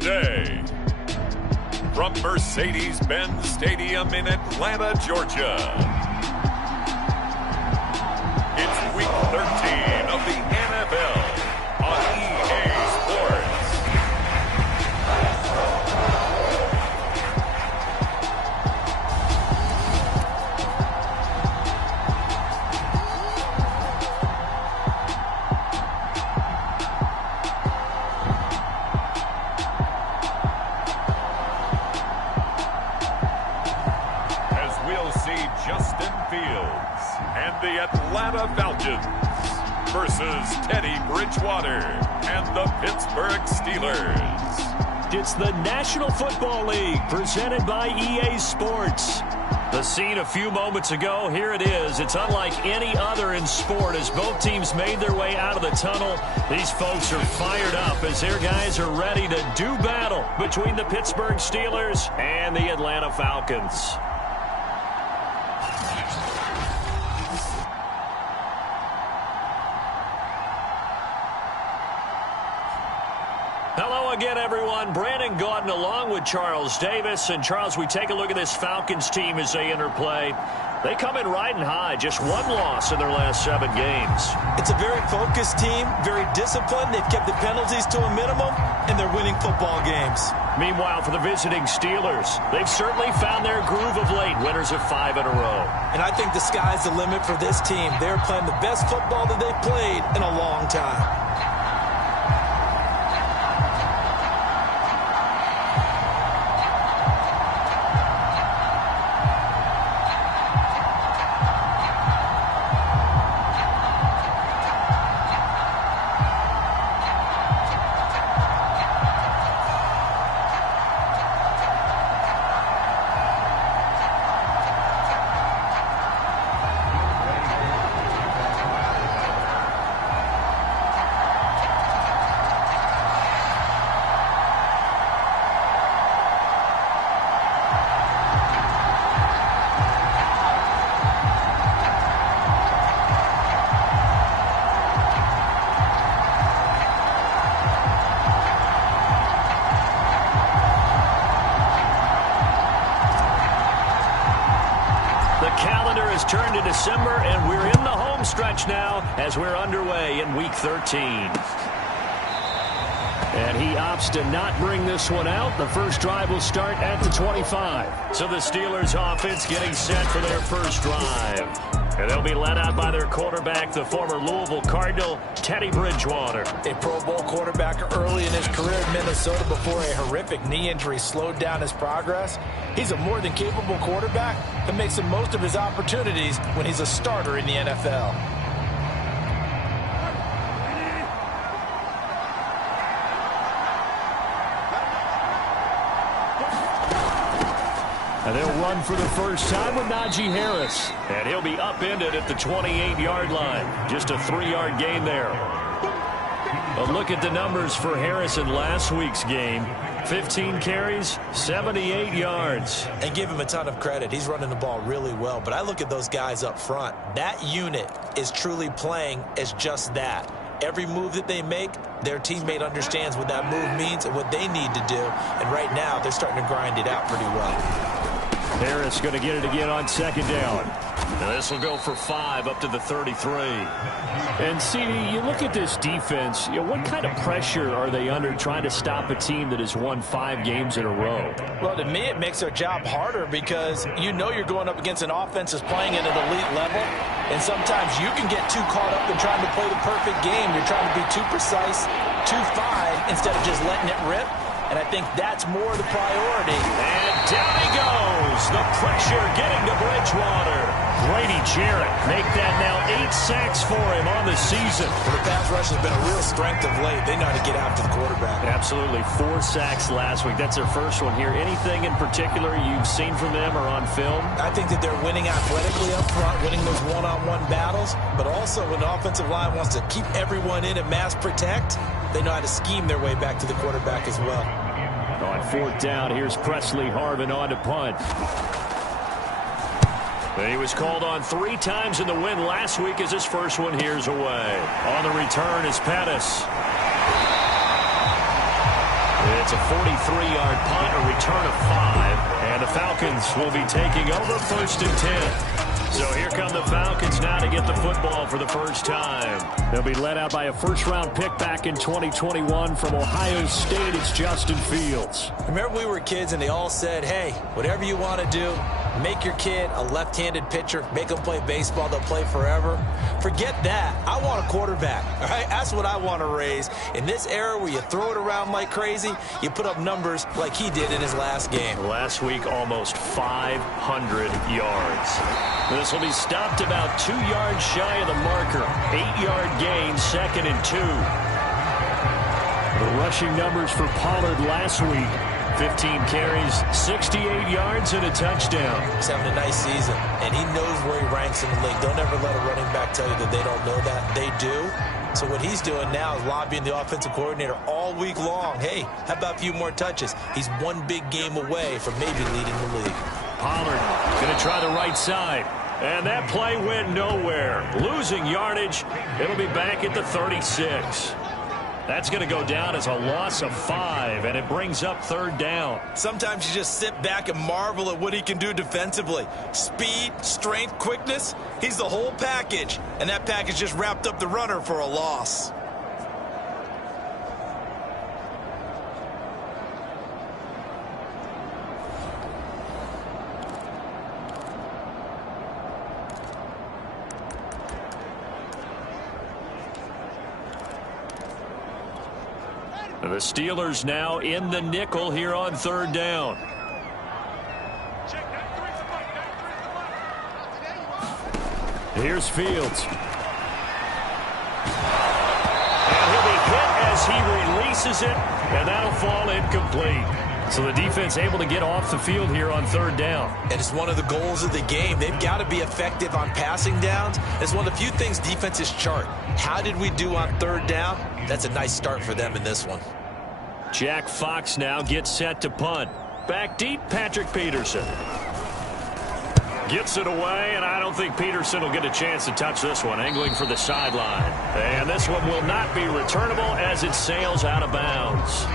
today. From Mercedes-Benz Stadium in Atlanta, Georgia, it's Week 13 of the NFL on EA Sports. And the Atlanta Falcons versus Teddy Bridgewater and the Pittsburgh Steelers. It's the National Football League presented by EA Sports. The scene a few moments ago, here it is. It's unlike any other in sport as both teams made their way out of the tunnel. These folks are fired up as their guys are ready to do battle between the Pittsburgh Steelers and the Atlanta Falcons. Hello again, everyone. Brandon Gaudin along with Charles Davis. And, Charles, we take a look at this Falcons team as they enter play. They come in riding high, just one loss in their last 7 games. It's a very focused team, very disciplined. They've kept the penalties to a minimum, and they're winning football games. Meanwhile, for the visiting Steelers, they've certainly found their groove of late, winners of 5 in a row. And I think the sky's the limit for this team. They're playing the best football that they've played in a long time. Turned to December, and we're in the home stretch now as we're underway in Week 13. And he opts to not bring this one out. The first drive will start at the 25. So the Steelers offense getting set for their first drive. And they'll be led out by their quarterback, the former Louisville Cardinal, Teddy Bridgewater. A Pro Bowl quarterback early in his career in Minnesota before a horrific knee injury slowed down his progress. He's a more than capable quarterback that makes the most of his opportunities when he's a starter in the NFL. And they'll run for the first time with Najee Harris. And he'll be upended at the 28-yard line. Just a 3-yard gain there. But look at the numbers for Harris in last week's game. 15 carries, 78 yards. And give him a ton of credit. He's running the ball really well. But I look at those guys up front. That unit is truly playing as just that. Every move that they make, their teammate understands what that move means and what they need to do. And right now, they're starting to grind it out pretty well. Harris going to get it again on second down. And this will go for 5 up to the 33. And, CD, you look at this defense, what kind of pressure are they under trying to stop a team that has won 5 games in a row? Well, to me, it makes their job harder because you know you're going up against an offense that's playing at an elite level. And sometimes you can get too caught up in trying to play the perfect game. You're trying to be too precise, too fine, instead of just letting it rip. And I think that's more the priority. And down he goes. The pressure getting to Bridgewater. Grady Jarrett make that now 8 sacks for him on the season. Well, the pass rush has been a real strength of late. They know how to get after the quarterback. Absolutely. 4 sacks last week. That's their first one here. Anything in particular you've seen from them or on film? I think that they're winning athletically up front, winning those one-on-one battles. But also when the offensive line wants to keep everyone in and mass protect, they know how to scheme their way back to the quarterback as well. On 4th down, here's Presley Harvin on to punt. He was called on 3 times in the win last week as his first one here's away. On the return is Pettis. It's a 43-yard punt, a return of 5. And the Falcons will be taking over 1st and 10. So here come the Falcons now to get the football for the first time. They'll be led out by a first-round pick back in 2021 from Ohio State. It's Justin Fields. Remember we were kids and they all said, hey, whatever you want to do, make your kid a left-handed pitcher, make them play baseball, they'll play forever. Forget that. I want a quarterback. All right? That's what I want to raise. In this era where you throw it around like crazy, you put up numbers like he did in his last game. Last week, almost 500 yards. This will be stopped about 2 yards shy of the marker. 8-yard gain, 2nd and 2. The rushing numbers for Pollard last week. 15 carries, 68 yards, and a touchdown. He's having a nice season, and he knows where he ranks in the league. Don't ever let a running back tell you that they don't know that. They do. So what he's doing now is lobbying the offensive coordinator all week long. Hey, how about a few more touches? He's one big game away from maybe leading the league. Pollard going to try the right side. And that play went nowhere. Losing yardage. It'll be back at the 36. That's going to go down as a loss of 5, and it brings up 3rd down. Sometimes you just sit back and marvel at what he can do defensively. Speed, strength, quickness, he's the whole package. And that package just wrapped up the runner for a loss. The Steelers now in the nickel here on 3rd down. Here's Fields. And he'll be hit as he releases it, and that'll fall incomplete. So the defense able to get off the field here on 3rd down. And it's one of the goals of the game. They've got to be effective on passing downs. It's one of the few things defenses chart. How did we do on 3rd down? That's a nice start for them in this one. Jack Fox now gets set to punt. Back deep, Patrick Peterson. Gets it away, and I don't think Peterson will get a chance to touch this one. Angling for the sideline. And this one will not be returnable as it sails out of bounds.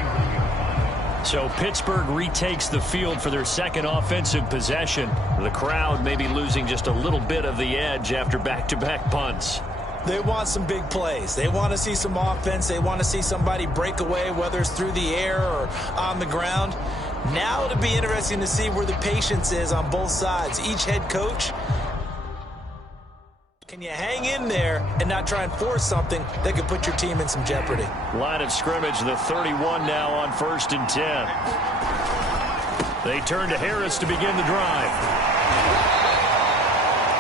So Pittsburgh retakes the field for their 2nd offensive possession. The crowd may be losing just a little bit of the edge after back-to-back punts. They want some big plays. They want to see some offense. They want to see somebody break away, whether it's through the air or on the ground. Now it'll be interesting to see where the patience is on both sides. Each head coach, can you hang in there and not try and force something that could put your team in some jeopardy? Line of scrimmage, the 31 now on 1st and 10. They turn to Harris to begin the drive.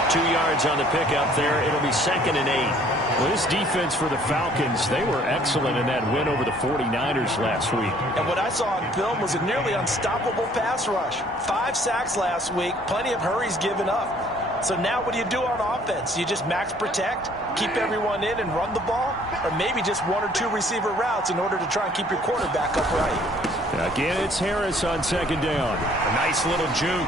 2 yards on the pickup there. It'll be 2nd and 8. Well, this defense for the Falcons, they were excellent in that win over the 49ers last week. And what I saw on film was a nearly unstoppable pass rush. 5 sacks last week, plenty of hurries given up. So now what do you do on offense? You just max protect, keep everyone in and run the ball? Or maybe just 1 or 2 receiver routes in order to try and keep your quarterback upright? Again, it's Harris on 2nd down. A nice little juke.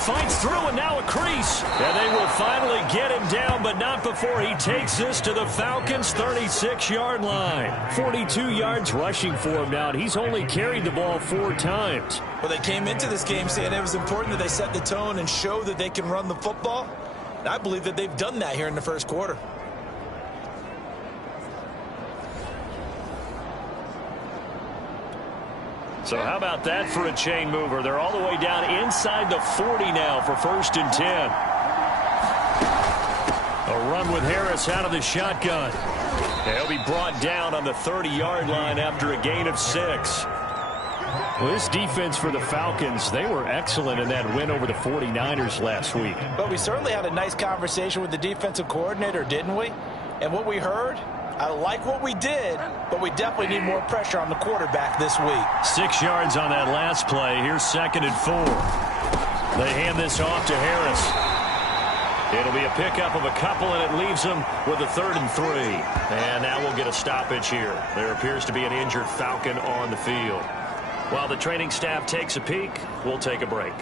Finds through, and now a crease. And they will finally get him down, but not before he takes this to the Falcons' 36-yard line. 42 yards rushing for him now, and he's only carried the ball 4 times. Well, they came into this game saying it was important that they set the tone and show that they can run the football. And I believe that they've done that here in the 1st quarter. So how about that for a chain mover? They're all the way down inside the 40 now for 1st and 10. A run with Harris out of the shotgun. He'll be brought down on the 30-yard line after a gain of 6. Well, this defense for the Falcons, they were excellent in that win over the 49ers last week. But we certainly had a nice conversation with the defensive coordinator, didn't we? And what we heard, I like what we did, but we definitely need more pressure on the quarterback this week. 6 yards on that last play. Here's 2nd and 4. They hand this off to Harris. It'll be a pickup of a couple, and it leaves them with a 3rd and 3. And now we'll get a stoppage here. There appears to be an injured Falcon on the field. While the training staff takes a peek, we'll take a break.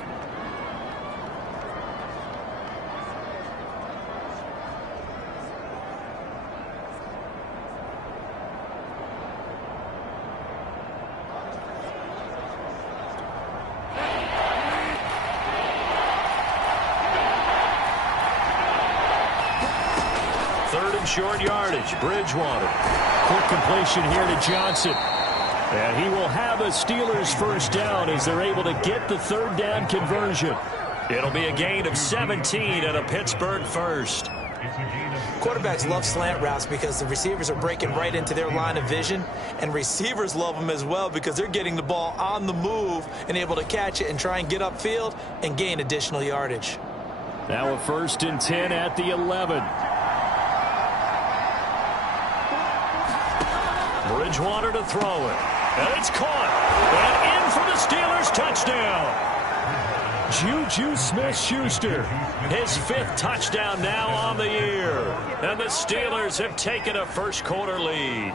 short yardage. Bridgewater. Quick completion here to Johnson. And he will have a Steelers first down as they're able to get the third down conversion. It'll be a gain of 17 and a Pittsburgh first. Quarterbacks love slant routes because the receivers are breaking right into their line of vision, and receivers love them as well because they're getting the ball on the move and able to catch it and try and get upfield and gain additional yardage. Now a 1st and 10 at the 11. Bridgewater to throw it. And it's caught. And in for the Steelers touchdown. Juju Smith-Schuster. His 5th touchdown now on the year. And the Steelers have taken a first-quarter lead.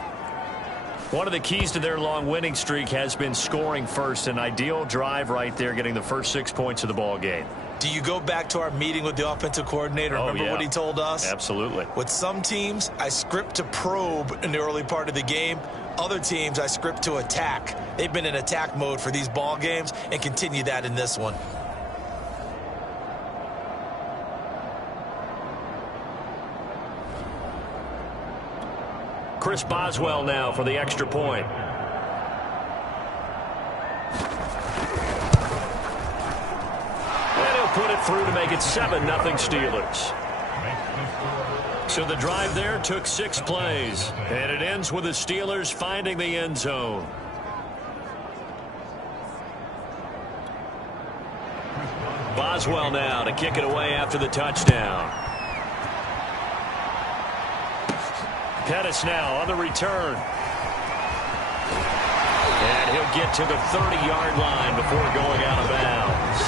One of the keys to their long winning streak has been scoring first. An ideal drive right there, getting the first 6 points of the ball game. Do you go back to our meeting with the offensive coordinator? Remember what he told us? Absolutely. With some teams, I script to probe in the early part of the game. Other teams, I script to attack. They've been in attack mode for these ball games and continue that in this one. Chris Boswell now for the extra point. And he'll put it through to make it 7-0 Steelers. So the drive there took 6 plays. And it ends with the Steelers finding the end zone. Boswell now to kick it away after the touchdown. Pettis now on the return. And he'll get to the 30-yard line before going out of bounds.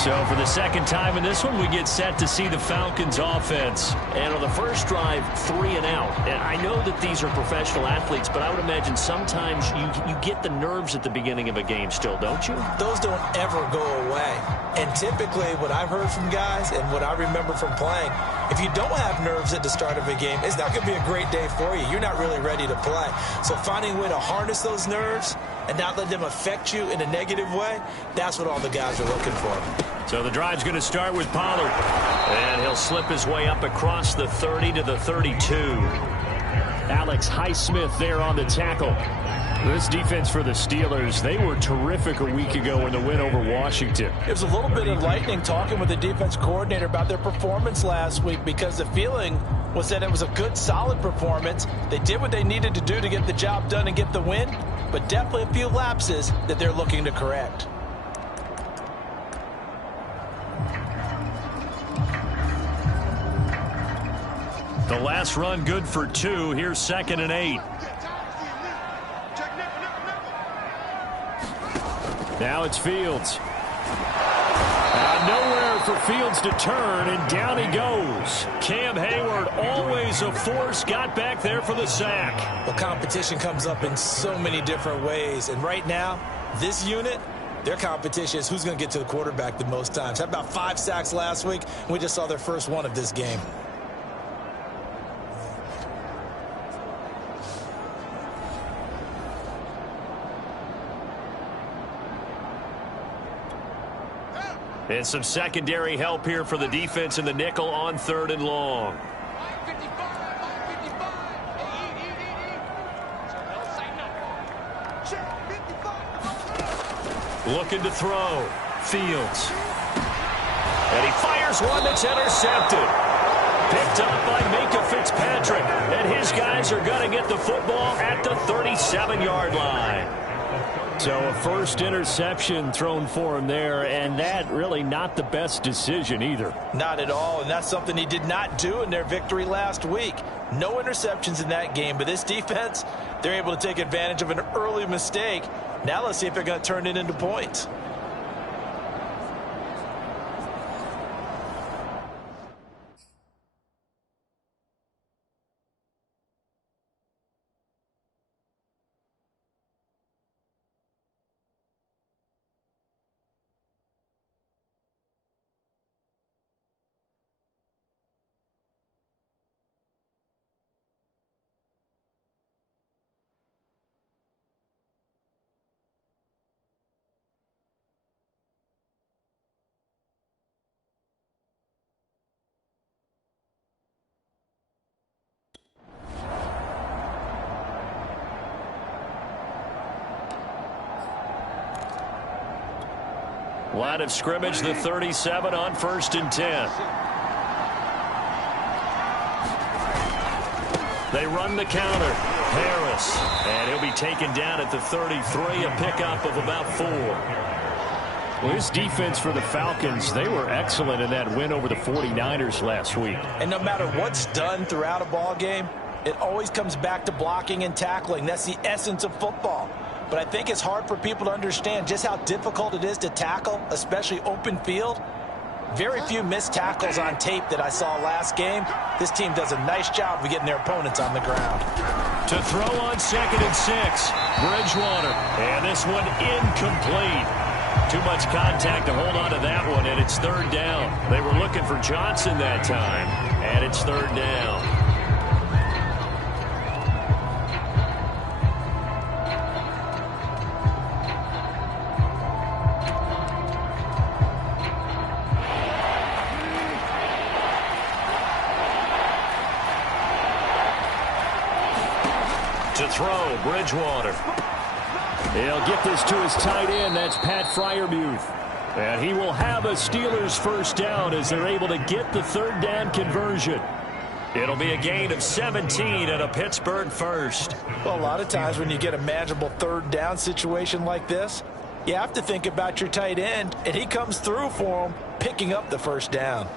So for the second time in this one, we get set to see the Falcons offense. And on the first drive, 3 and out. And I know that these are professional athletes, but I would imagine sometimes you get the nerves at the beginning of a game still, don't you? Those don't ever go away. And typically what I've heard from guys and what I remember from playing, if you don't have nerves at the start of a game, it's not going to be a great day for you. You're not really ready to play. So finding a way to harness those nerves and not let them affect you in a negative way, that's what all the guys are looking for. So the drive's going to start with Pollard. And he'll slip his way up across the 30 to the 32. Alex Highsmith there on the tackle. This defense for the Steelers, they were terrific a week ago in the win over Washington. It was a little bit enlightening talking with the defense coordinator about their performance last week because the feeling was that it was a good, solid performance. They did what they needed to do to get the job done and get the win, but definitely a few lapses that they're looking to correct. The last run good for 2. Here's 2nd and 8. Now it's Fields. Nowhere for Fields to turn, and down he goes. Cam Hayward, always a force, got back there for the sack. Well, competition comes up in so many different ways, and right now, this unit, their competition is who's going to get to the quarterback the most times. Had about 5 sacks last week, and we just saw their first one of this game. And some secondary help here for the defense in the nickel on 3rd and long. Looking to throw. Fields. And he fires one that's intercepted. Picked up by Minkah Fitzpatrick. And his guys are going to get the football at the 37-yard line. So a first interception thrown for him there, and that really not the best decision either. Not at all, and that's something he did not do in their victory last week. No interceptions in that game, but this defense, they're able to take advantage of an early mistake. Now let's see if they're going to turn it into points. Line of scrimmage, the 37 on 1st and 10. They run the counter. Harris. And he'll be taken down at the 33, a pickup of about 4. Well, this defense for the Falcons, they were excellent in that win over the 49ers last week. And no matter what's done throughout a ball game, it always comes back to blocking and tackling. That's the essence of football. But I think it's hard for people to understand just how difficult it is to tackle, especially open field. Very few missed tackles on tape that I saw last game. This team does a nice job of getting their opponents on the ground. To throw on 2nd and 6, Bridgewater. And this one incomplete. Too much contact to hold on to that one, and it's 3rd down. They were looking for Johnson that time, and it's 3rd down. To throw, Bridgewater. He'll get this to his tight end. That's Pat Freiermuth. And he will have a Steelers 1st down as they're able to get the 3rd down conversion. It'll be a gain of 17 and a Pittsburgh 1st. Well, a lot of times when you get a manageable 3rd down situation like this, you have to think about your tight end, and he comes through for him, picking up the 1st down.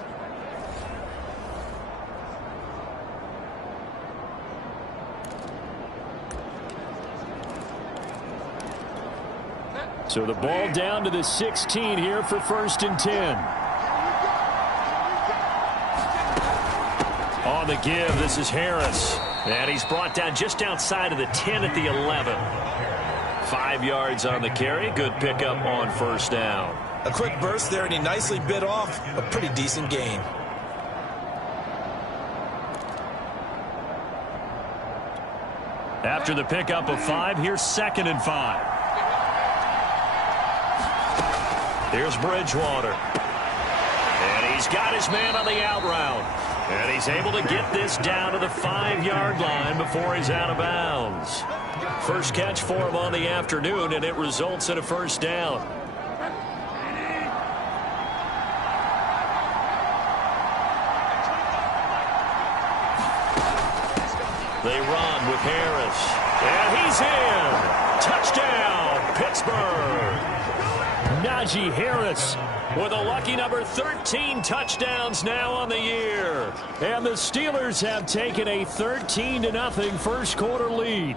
So the ball down to the 16 here for 1st and 10. On the give, this is Harris. And he's brought down just outside of the 10 at the 11. 5 yards on the carry. Good pickup on 1st down. A quick burst there, and he nicely bit off a pretty decent gain. After the pickup of 5, here's 2nd and 5. Here's Bridgewater. And he's got his man on the out route. And he's able to get this down to the 5-yard line before he's out of bounds. First catch for him on the afternoon, and it results in a 1st down. They run with Harris. And he's in. Touchdown, Pittsburgh. Najee Harris with a lucky number 13 touchdowns now on the year. And the Steelers have taken a 13-0 first quarter lead.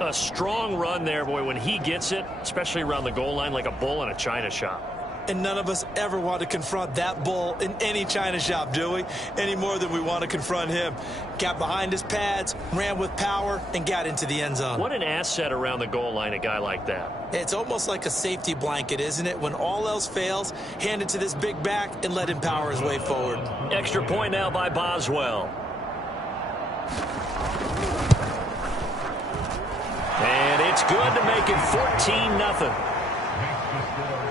A strong run there, boy, when he gets it, especially around the goal line like a bull in a china shop. And none of us ever want to confront that bull in any china shop, do we? Any more than we want to confront him. Got behind his pads, ran with power, and got into the end zone. What an asset around the goal line, a guy like that. It's almost like a safety blanket, isn't it? When all else fails, hand it to this big back and let him power his way forward. Extra point now by Boswell. And it's good to make it 14-0.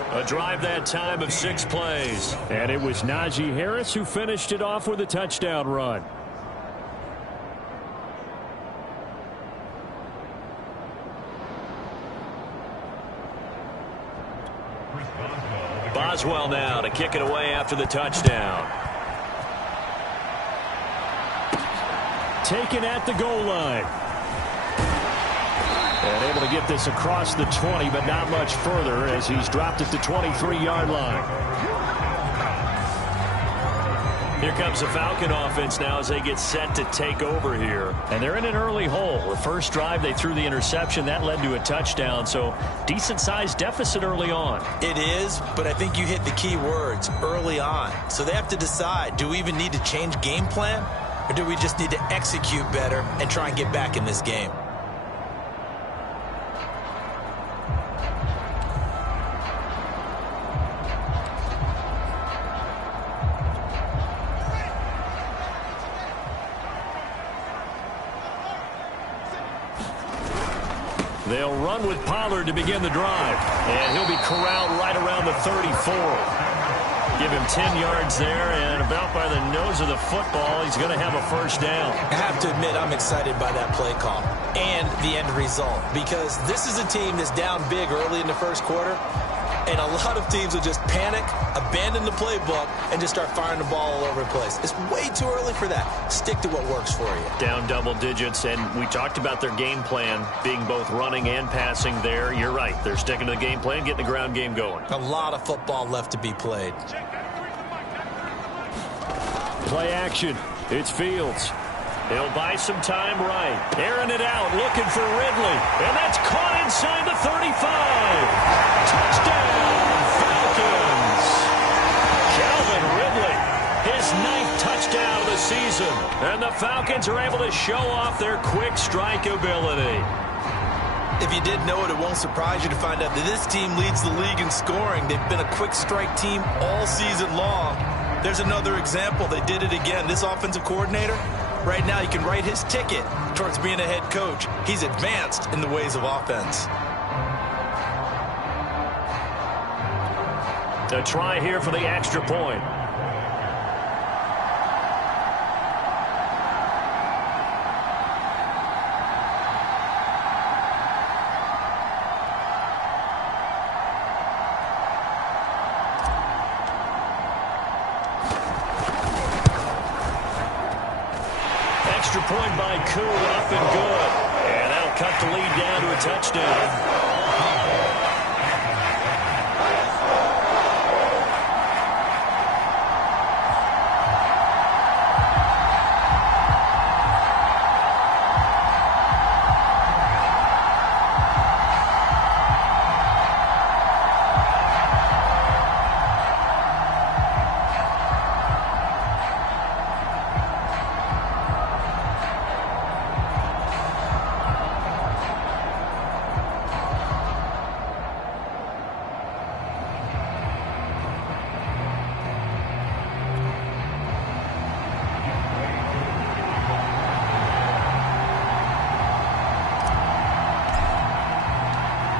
A drive that time of 6 plays. And it was Najee Harris who finished it off with a touchdown run. Boswell now to kick it away after the touchdown. Taken at the goal line. And able to get this across the 20, but not much further as he's dropped at the 23-yard line. Here comes the Falcon offense now as they get set to take over here. And they're in an early hole. The first drive, they threw the interception. That led to a touchdown, so decent-sized deficit early on. It is, but I think you hit the key words, early on. So they have to decide, do we even need to change game plan, or do we just need to execute better and try and get back in this game? They'll run with Pollard to begin the drive. And he'll be corralled right around the 34. Give him 10 yards there, and about by the nose of the football, he's going to have a first down. I have to admit, I'm excited by that play call and the end result, because this is a team that's down big early in the first quarter. And a lot of teams will just panic, abandon the playbook, and just start firing the ball all over the place. It's way too early for that. Stick to what works for you. Down double digits, and we talked about their game plan being both running and passing there. You're right. They're sticking to the game plan, getting the ground game going. A lot of football left to be played. Play action. It's Fields. He'll buy some time right. Airing it out, looking for Ridley. And that's caught inside the 35. Touchdown, Falcons. Calvin Ridley, his 9th touchdown of the season. And the Falcons are able to show off their quick strike ability. If you didn't know it, it won't surprise you to find out that this team leads the league in scoring. They've been a quick strike team all season long. There's another example. They did it again. This offensive coordinator, right now, you can write his ticket towards being a head coach. He's advanced in the ways of offense. A try here for the extra point. Extra point by Kuhn, up and good. And that'll cut the lead down to a touchdown.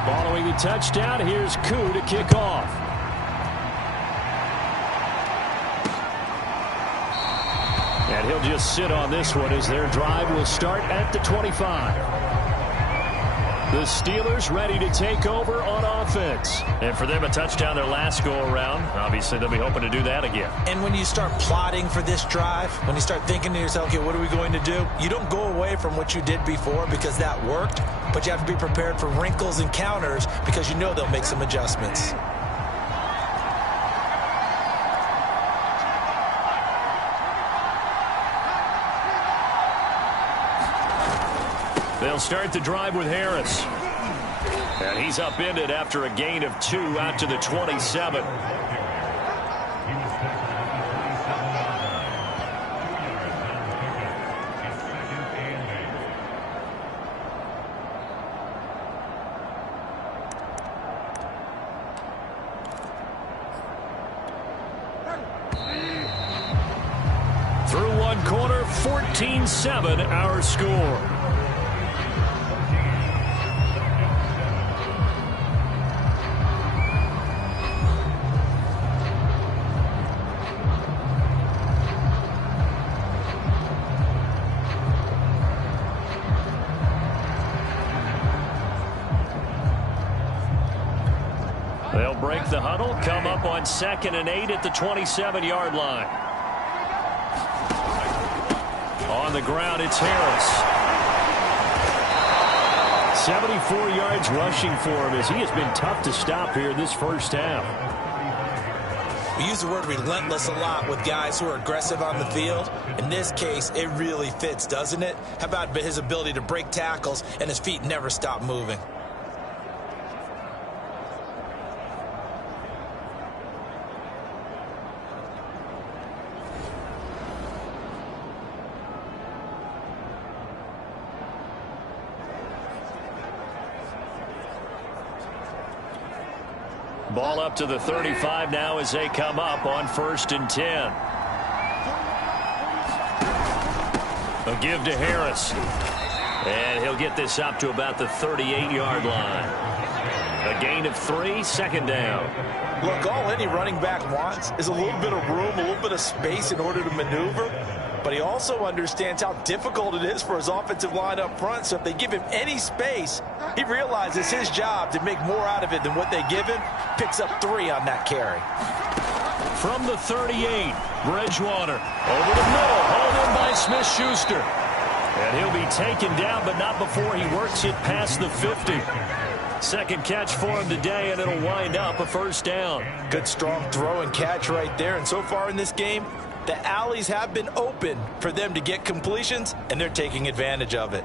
Following the touchdown, here's Koo to kick off. And he'll just sit on this one as their drive will start at the 25. The Steelers ready to take over on offense. And for them, a touchdown their last go-around. Obviously, they'll be hoping to do that again. And when you start plotting for this drive, when you start thinking to yourself, okay, what are we going to do? You don't go away from what you did before because that worked, but you have to be prepared for wrinkles and counters because you know they'll make some adjustments. They'll start the drive with Harris. And he's upended after a gain of 2 out to the 27. Through one quarter, 14-7 our score. They'll break the huddle, come up on 2nd and 8 at the 27-yard line. On the ground, it's Harris. 74 yards rushing for him as he has been tough to stop here this first half. We use the word relentless a lot with guys who are aggressive on the field. In this case, it really fits, doesn't it? How about his ability to break tackles and his feet never stop moving? Ball up to the 35 now as they come up on 1st and 10. A give to Harris. And he'll get this up to about the 38-yard line. A gain of 3, 2nd down. Look, all any running back wants is a little bit of room, a little bit of space in order to maneuver. but he also understands how difficult it is for his offensive line up front. So if they give him any space, he realizes his job to make more out of it than what they give him. Picks up 3 on that carry. From the 38, Bridgewater over the middle, hauled in by Smith-Schuster. And he'll be taken down, but not before he works it past the 50. Second catch for him today, and it'll wind up a first down. Good strong throw and catch right there. And so far in this game, the alleys have been open for them to get completions, and they're taking advantage of it.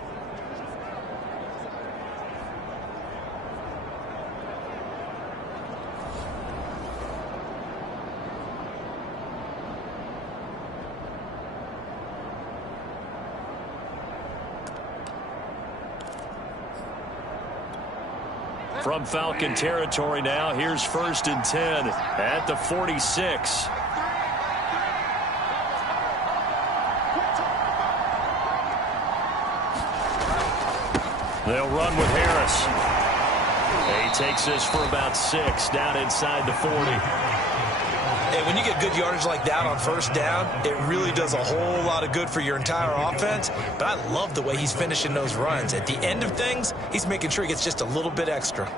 From Falcon territory now, here's 1st and 10 at the 46. They'll run with Harris. He takes this for about 6 down inside the 40. And when you get good yardage like that on first down, it really does a whole lot of good for your entire offense. But I love the way he's finishing those runs. At the end of things, he's making sure he gets just a little bit extra.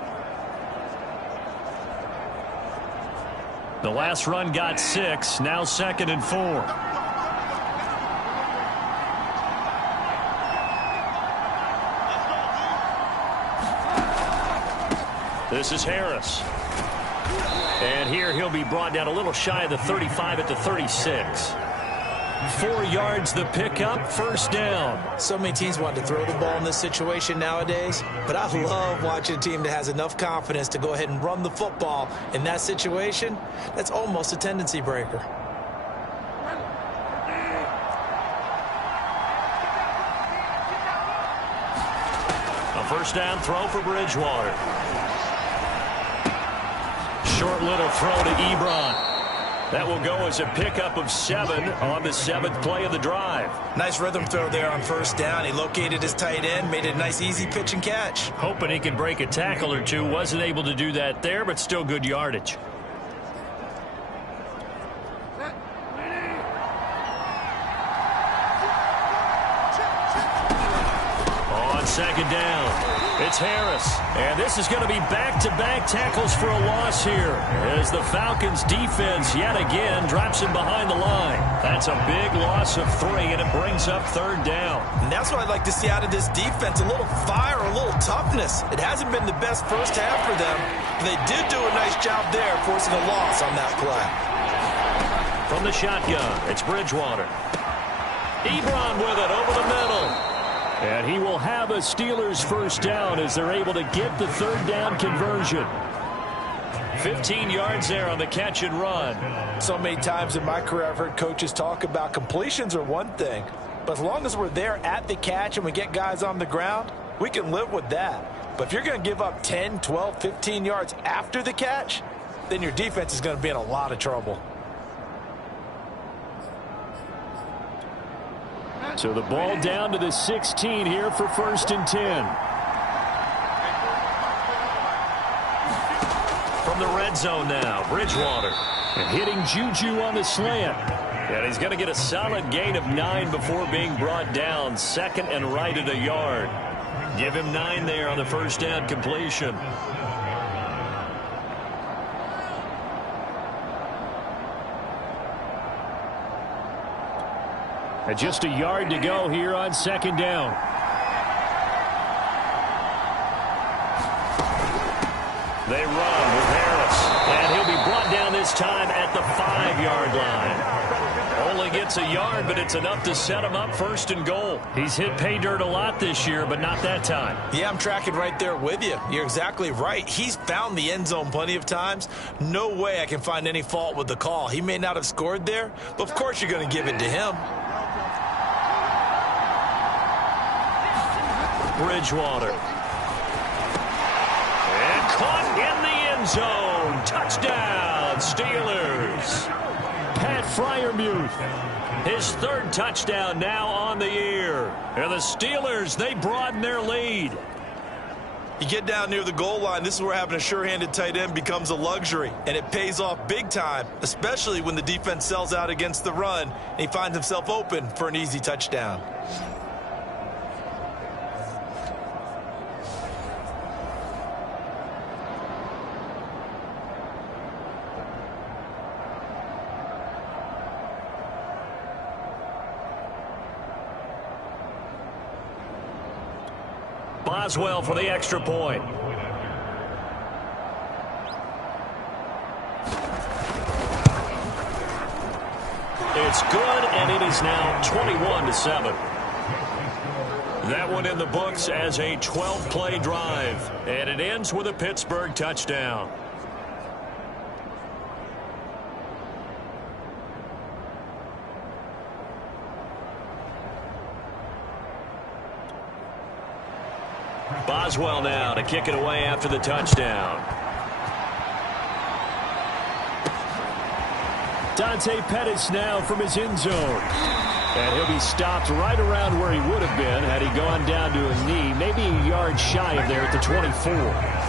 The last run got 6, now 2nd and 4. This is Harris. And here he'll be brought down a little shy of the 35 at the 36. 4 yards the pickup, first down. So many teams want to throw the ball in this situation nowadays, but I love watching a team that has enough confidence to go ahead and run the football in that situation. That's almost a tendency breaker. A first down throw for Bridgewater. Short little throw to Ebron. That will go as a pickup of 7 on the 7th play of the drive. Nice rhythm throw there on first down. He located his tight end, made it a nice easy pitch and catch. Hoping he can break a tackle or two. Wasn't able to do that there, but still good yardage. On second down, it's Harris. And this is going to be back-to-back tackles for a loss here as the Falcons defense yet again drops him behind the line. That's a big loss of 3, and it brings up 3rd down. And that's what I'd like to see out of this defense, a little fire, a little toughness. It hasn't been the best first half for them, but they did do a nice job there forcing a loss on that play. From the shotgun, it's Bridgewater. Ebron with it over the middle. And he will have a Steelers first down as they're able to get the 3rd down conversion. 15 yards there on the catch and run. So many times in my career I've heard coaches talk about completions are one thing, but as long as we're there at the catch and we get guys on the ground, we can live with that. But if you're going to give up 10, 12, 15 yards after the catch, then your defense is going to be in a lot of trouble. So the ball down to the 16 here for 1st and 10. From the red zone now, Bridgewater. And hitting Juju on the slant. And he's going to get a solid gain of 9 before being brought down. 2nd and right at a yard. Give him 9 there on the first down completion. And just a yard to go here on 2nd down. They run with Harris. And he'll be brought down this time at the 5-yard line. Only gets a yard, but it's enough to set him up 1st and goal. He's hit pay dirt a lot this year, but not that time. Yeah, I'm tracking right there with you. You're exactly right. He's found the end zone plenty of times. No way I can find any fault with the call. He may not have scored there, but of course you're going to give it to him. Bridgewater. And caught in the end zone. Touchdown, Steelers. Pat Freiermuth. His 3rd touchdown now on the year. And the Steelers, they broaden their lead. You get down near the goal line, this is where having a sure-handed tight end becomes a luxury, and it pays off big time, especially when the defense sells out against the run, and he finds himself open for an easy touchdown. Boswell for the extra point. It's good, and it is now 21-7. That one in the books as a 12-play drive, and it ends with a Pittsburgh touchdown. Boswell now to kick it away after the touchdown. Dante Pettis now from his end zone. And he'll be stopped right around where he would have been had he gone down to a knee, maybe a yard shy of there at the 24.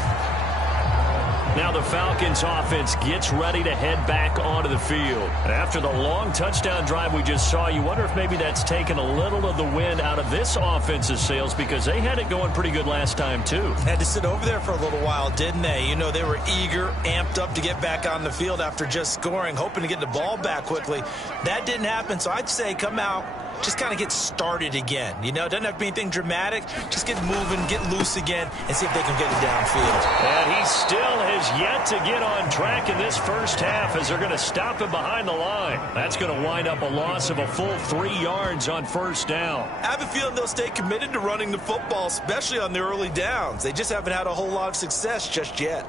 Now the Falcons offense gets ready to head back onto the field. After the long touchdown drive we just saw, you wonder if maybe that's taken a little of the wind out of this offense's sails, because they had it going pretty good last time too. Had to sit over there for a little while, didn't they? You know, they were eager, amped up to get back on the field after just scoring, hoping to get the ball back quickly. That didn't happen, so I'd say come out, just kind of get started again. You know, it doesn't have to be anything dramatic. Just get moving, get loose again, and see if they can get it downfield. And he still has yet to get on track in this first half as they're going to stop him behind the line. That's going to wind up a loss of a full 3 yards on first down. I have a feeling they'll stay committed to running the football, especially on the early downs. They just haven't had a whole lot of success just yet.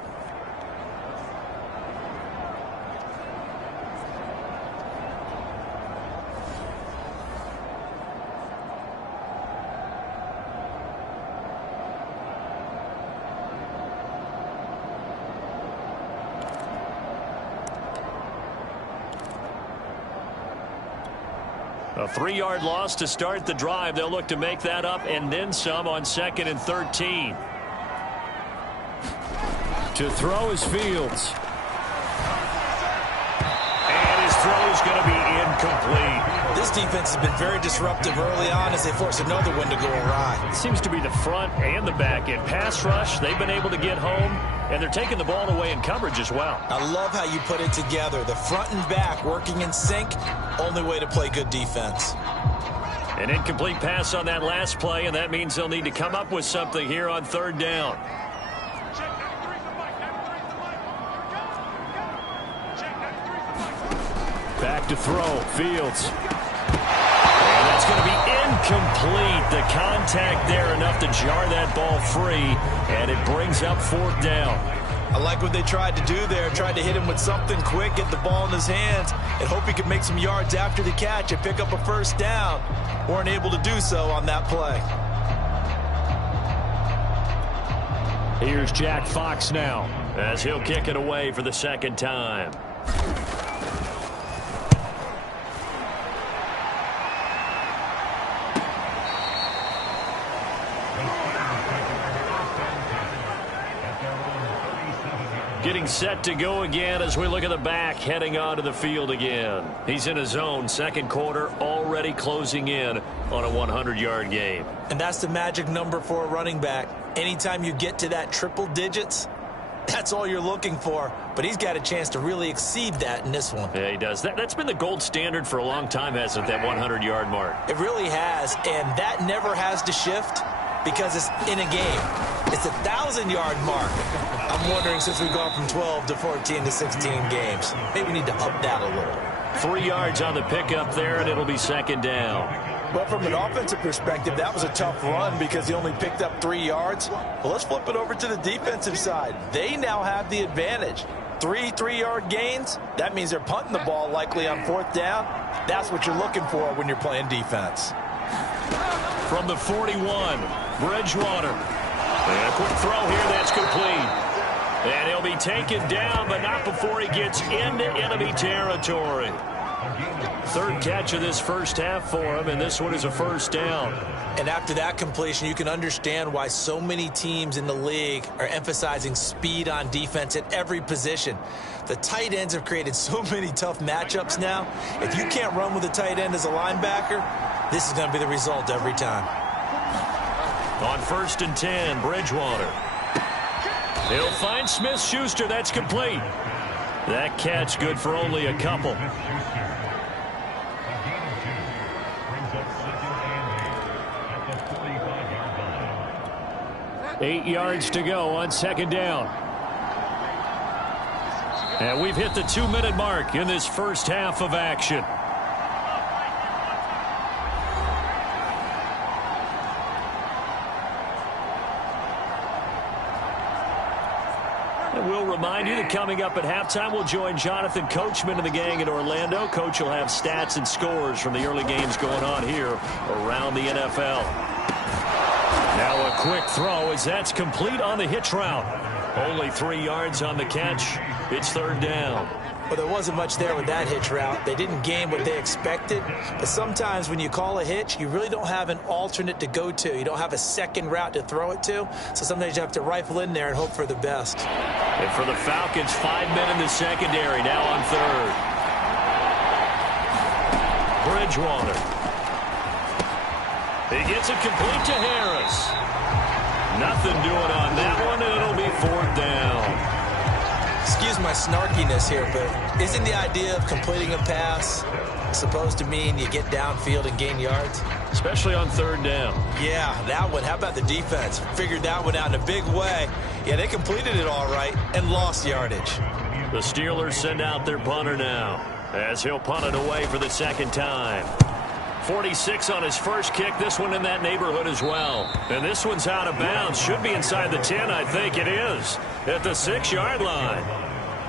A 3-yard loss to start the drive. They'll look to make that up and then some on 2nd and 13. To throw is Fields. And his throw is going to be incomplete. This defense has been very disruptive early on as they force another one to go awry. It seems to be the front and the back end. Pass rush, they've been able to get home, and they're taking the ball away in coverage as well. I love how you put it together. The front and back working in sync, only way to play good defense. An incomplete pass on that last play, and that means they'll need to come up with something here on 3rd down. Back to throw, Fields. And that's going to be incomplete. The contact there enough to jar that ball free, and it brings up 4th down. I like what they tried to do there. Tried to hit him with something quick, get the ball in his hands, and hope he could make some yards after the catch and pick up a first down. Weren't able to do so on that play. Here's Jack Fox now, as he'll kick it away for the 2nd time. Getting set to go again as we look at the back heading onto the field again. He's in his zone, 2nd quarter, already closing in on a 100-yard game. And that's the magic number for a running back. Anytime you get to that triple digits, that's all you're looking for. But he's got a chance to really exceed that in this one. Yeah, he does. That's been the gold standard for a long time, hasn't it, that 100-yard mark? It really has, and that never has to shift because it's in a game. It's a 1,000-yard mark. I'm wondering, since we've gone from 12 to 14 to 16 games, maybe we need to up that a little. 3 yards on the pickup there, and it'll be 2nd down. But from an offensive perspective, that was a tough run because he only picked up 3 yards. Well, let's flip it over to the defensive side. They now have the advantage. 3 3-yard gains, that means they're punting the ball likely on 4th down. That's what you're looking for when you're playing defense. From the 41, Bridgewater. And a quick throw here, that's complete. And he'll be taken down, but not before he gets into enemy territory. Third catch of this first half for him, and this one is a first down. And after that completion, you can understand why so many teams in the league are emphasizing speed on defense at every position. The tight ends have created so many tough matchups now. If you can't run with a tight end as a linebacker, this is going to be the result every time. On 1st and 10, Bridgewater. He'll find Smith-Schuster. That's complete. That catch good for only a couple. Eight yards to go on 2nd down. And we've hit the 2-minute mark in this first half of action. And we'll remind you that coming up at halftime, we'll join Jonathan Coachman and the gang in Orlando. Coach will have stats and scores from the early games going on here around the NFL. Now a quick throw as that's complete on the hitch route. Only 3 yards on the catch. It's 3rd down. Well, there wasn't much there with that hitch route. They didn't gain what they expected. But sometimes when you call a hitch, you really don't have an alternate to go to. You don't have a second route to throw it to. So sometimes you have to rifle in there and hope for the best. And for the Falcons, 5 men in the secondary, now on 3rd. Bridgewater. He gets it complete to Harris. Nothing doing on that one, and it'll be 4th down. Excuse my snarkiness here, but isn't the idea of completing a pass supposed to mean you get downfield and gain yards? Especially on 3rd down. Yeah, that one. How about the defense? Figured that one out in a big way. Yeah, they completed it all right and lost yardage. The Steelers send out their punter now as he'll punt it away for the 2nd time. 46 on his first kick. This one in that neighborhood as well. And this one's out of bounds. Should be inside the 10. I think it is at the 6-yard line.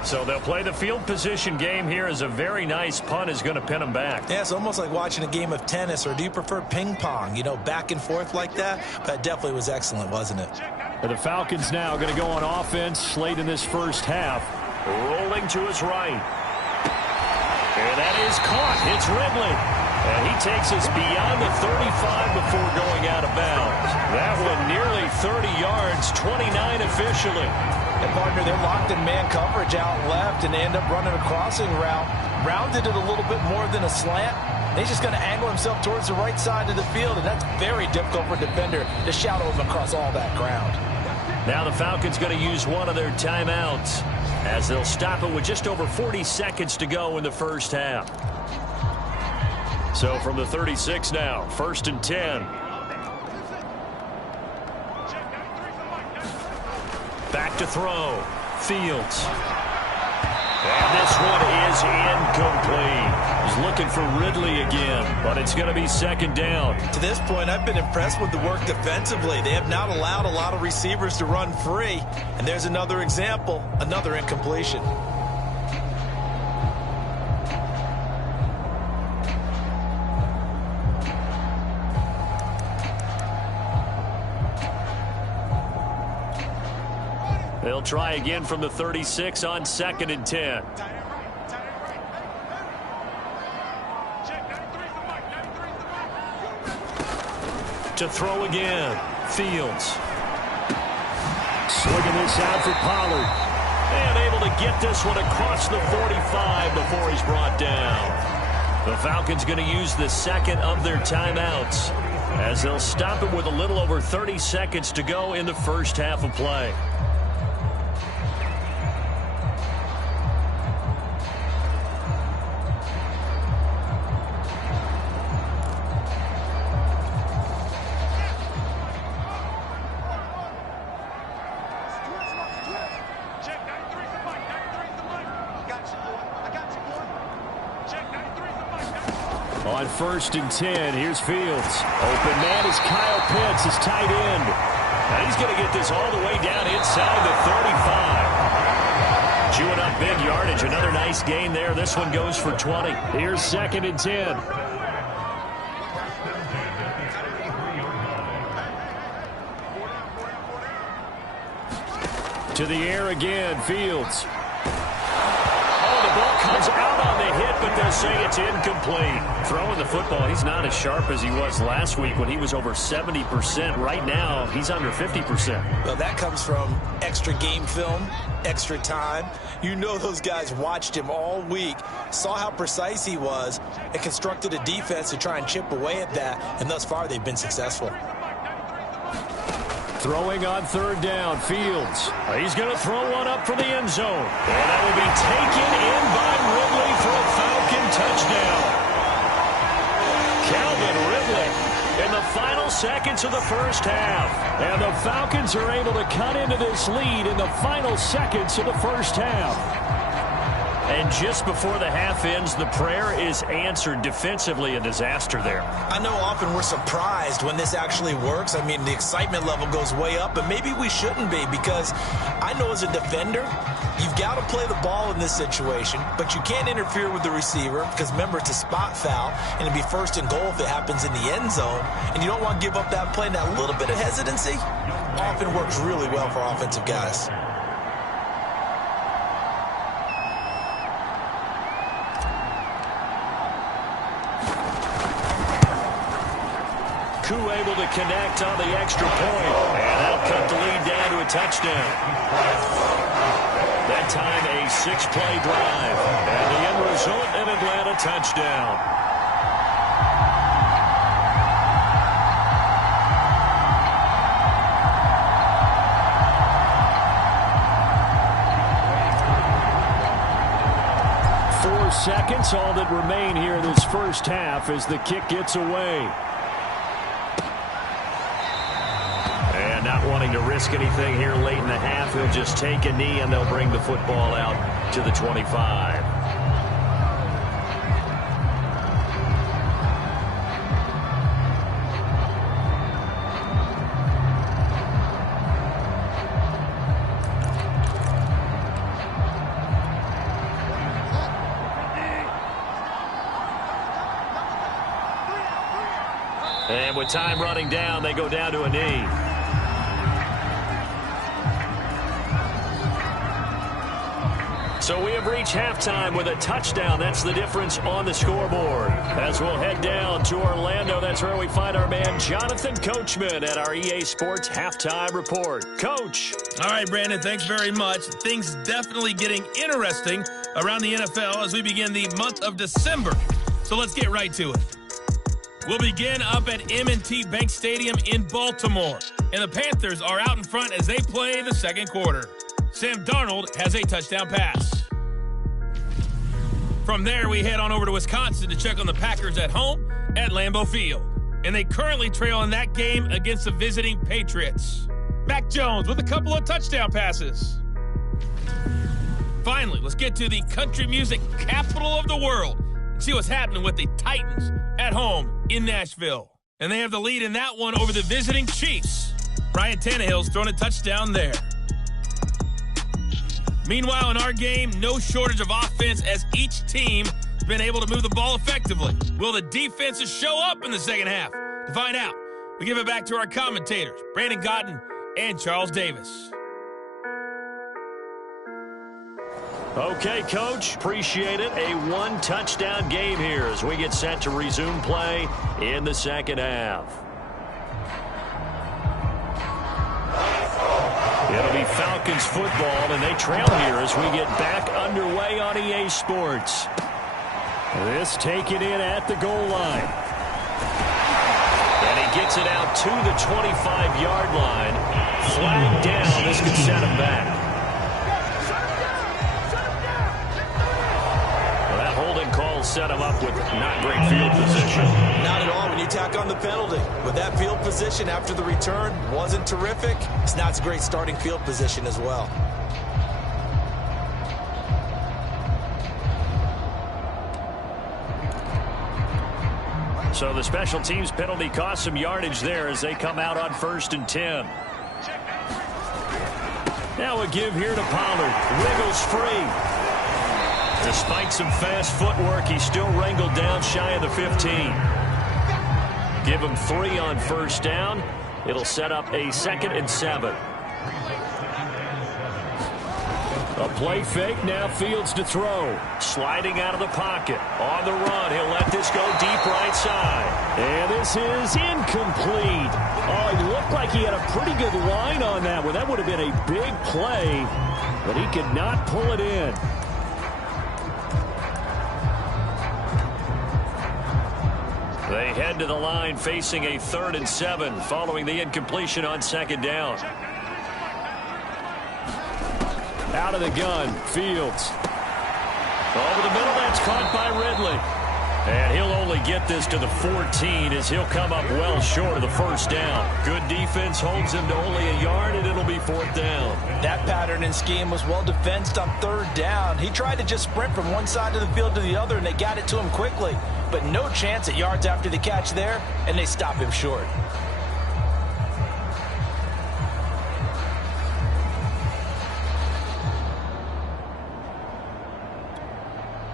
So they'll play the field position game here as a very nice punt is going to pin them back. Yeah, it's almost like watching a game of tennis, or do you prefer ping pong? You know, back and forth like that? That definitely was excellent, wasn't it? And the Falcons now going to go on offense late in this first half. Rolling to his right. And that is caught. It's Ridley. And he takes us beyond the 35 before going out of bounds. That one nearly 30 yards, 29 officially. And, partner, they're locked in man coverage out left, and they end up running a crossing route. Rounded it a little bit more than a slant. And he's just going to angle himself towards the right side of the field, and that's very difficult for a defender to shout over across all that ground. Now the Falcons going to use one of their timeouts as they'll stop it with just over 40 seconds to go in the first half. So from the 36 now, 1st and 10. Back to throw. Fields. And this one is incomplete. He's looking for Ridley again, but it's going to be 2nd down. To this point, I've been impressed with the work defensively. They have not allowed a lot of receivers to run free. And there's another example, another incompletion. They'll try again from the 36 on 2nd and 10. To throw again. Fields. Swinging this out for Pollard. And able to get this one across the 45 before he's brought down. The Falcons going to use the 2nd of their timeouts as they'll stop it with a little over 30 seconds to go in the first half of play. On 1st and 10, here's Fields. Open man is Kyle Pitts, his tight end. Now he's going to get this all the way down inside the 35. Chewing up big yardage. Another nice gain there. This one goes for 20. Here's 2nd and 10. To the air again, Fields. Oh, the ball comes out on the hit, but they'll say it's incomplete. Throwing the football, he's not as sharp as he was last week when he was over 70%. Right now, he's under 50%. Well, that comes from extra game film, extra time. You know those guys watched him all week, saw how precise he was, and constructed a defense to try and chip away at that, and thus far they've been successful. Throwing on third down, Fields. He's going to throw one up for the end zone. And that will be taken in by Ridley for a Falcon touchdown. Calvin Ridley in the final seconds of the first half. And the Falcons are able to cut into this lead in the final seconds of the first half. And just before the half ends, the prayer is answered. Defensively, a disaster there. I know often we're surprised when this actually works. I mean, the excitement level goes way up, but maybe we shouldn't be, because I know as a defender, you've got to play the ball in this situation, but you can't interfere with the receiver because, remember, it's a spot foul, and it'd be first and goal if it happens in the end zone, and you don't want to give up that play. And that little bit of hesitancy often works really well for offensive guys. Able to connect on the extra point. And that'll cut the lead down to a touchdown. That time a 6-play drive. And the end result, an Atlanta touchdown. Seconds, all that remain here in this first half as the kick gets away. And not wanting to risk anything here late in the half, he'll just take a knee and they'll bring the football out to the 25. And with time running down, they go down to a knee. So we have reached halftime with a touchdown. That's the difference on the scoreboard. As we'll head down to Orlando, that's where we find our man Jonathan Coachman at our EA Sports Halftime Report. Coach. All right, Brandon, thanks very much. Things definitely getting interesting around the NFL as we begin the month of December. So let's get right to it. We'll begin up at M&T Bank Stadium in Baltimore. And the Panthers are out in front as they play the second quarter. Sam Darnold has a touchdown pass. From there, we head on over to Wisconsin to check on the Packers at home at Lambeau Field. And they currently trail in that game against the visiting Patriots. Mac Jones with a couple of touchdown passes. Finally, let's get to the country music capital of the world and see what's happening with the Titans at home in Nashville. And they have the lead in that one over the visiting Chiefs. Ryan Tannehill's thrown a touchdown there. Meanwhile, in our game, no shortage of offense as each team has been able to move the ball effectively. Will the defenses show up in the second half? To find out, we give it back to our commentators, Brandon Gotten and Charles Davis. Okay, Coach, appreciate it. A one-touchdown game here as we get set to resume play in the second half. It'll be Falcons football, and they trail here as we get back underway on EA Sports. This taken in at the goal line. And he gets it out to the 25-yard line. Flag down. This could set him back. Well, that holding call set him up with not great field position. Not at all when you tack on the penalty. With that field position after the return wasn't terrific. It's not a great starting field position as well. So the special teams penalty cost some yardage there as they come out on 1st and 10. Now a give here to Pollard. Wiggles free. Despite some fast footwork, he's still wrangled down shy of the 15. Give him 3 on 1st down. It'll set up a 2nd and 7. A play fake, now Fields to throw. Sliding out of the pocket. On the run, he'll let this go deep right side. And this is incomplete. Oh, he looked like he had a pretty good line on that one. That would have been a big play, but he could not pull it in. They head to the line facing a 3rd and 7 following the incompletion on 2nd down. Out of the gun, Fields. Over the middle, that's caught by Ridley. And he'll only get this to the 14 as he'll come up well short of the 1st down. Good defense holds him to only a yard, and it'll be 4th down. That pattern and scheme was well defensed on 3rd down. He tried to just sprint from one side of the field to the other, and they got it to him quickly. But no chance at yards after the catch there, and they stop him short.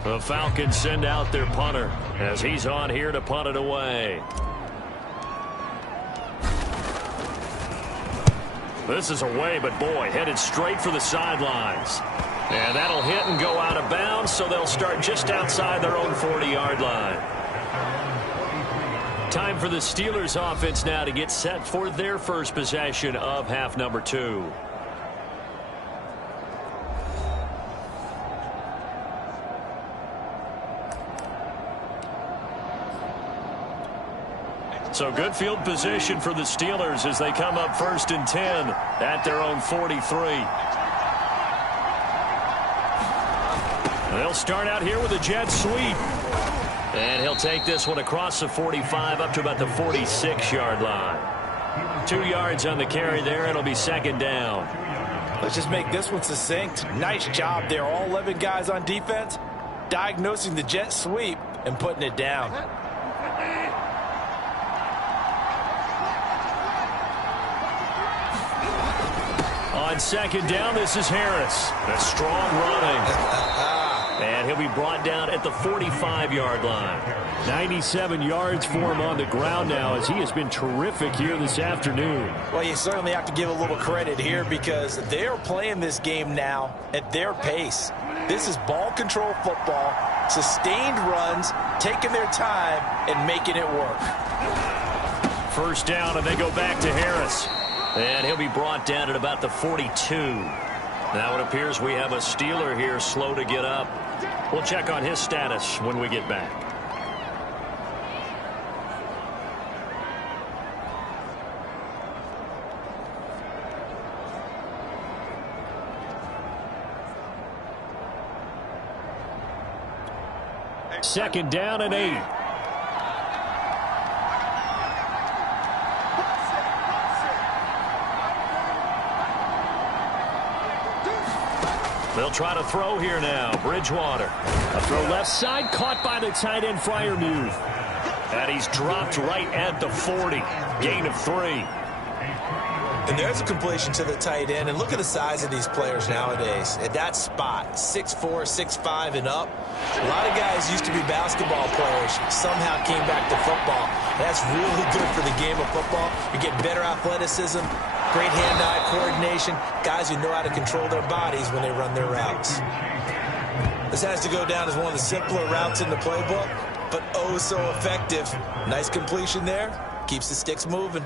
The Falcons send out their punter as he's on here to punt it away. This is away, but boy, headed straight for the sidelines. And that'll hit and go out of bounds, so they'll start just outside their own 40-yard line. Time for the Steelers offense now to get set for their first possession of half number 2. So good field position for the Steelers as they come up 1st and 10 at their own 43. They'll start out here with a jet sweep. And he'll take this one across the 45 up to about the 46-yard line. 2 yards on the carry there. It'll be 2nd down. Let's just make this one succinct. Nice job there. All 11 guys on defense diagnosing the jet sweep and putting it down. On 2nd down, this is Harris. A strong running. And he'll be brought down at the 45-yard line. 97 yards for him on the ground now as he has been terrific here this afternoon. Well, you certainly have to give a little credit here because they're playing this game now at their pace. This is ball control football, sustained runs, taking their time and making it work. 1st down, and they go back to Harris. And he'll be brought down at about the 42. Now it appears we have a Steeler here slow to get up. We'll check on his status when we get back. Second down and 8. They'll try to throw here now. Bridgewater. A throw left side, caught by the tight end, Freiermuth. And he's dropped right at the 40. Gain of 3. And there's a completion to the tight end. And look at the size of these players nowadays. At that spot, 6'4", 6'5", and up. A lot of guys used to be basketball players, somehow came back to football. That's really good for the game of football. You get better athleticism, great hand-eye coordination, guys who know how to control their bodies when they run their routes. This has to go down as one of the simpler routes in the playbook, but oh so effective. Nice completion there. Keeps the sticks moving.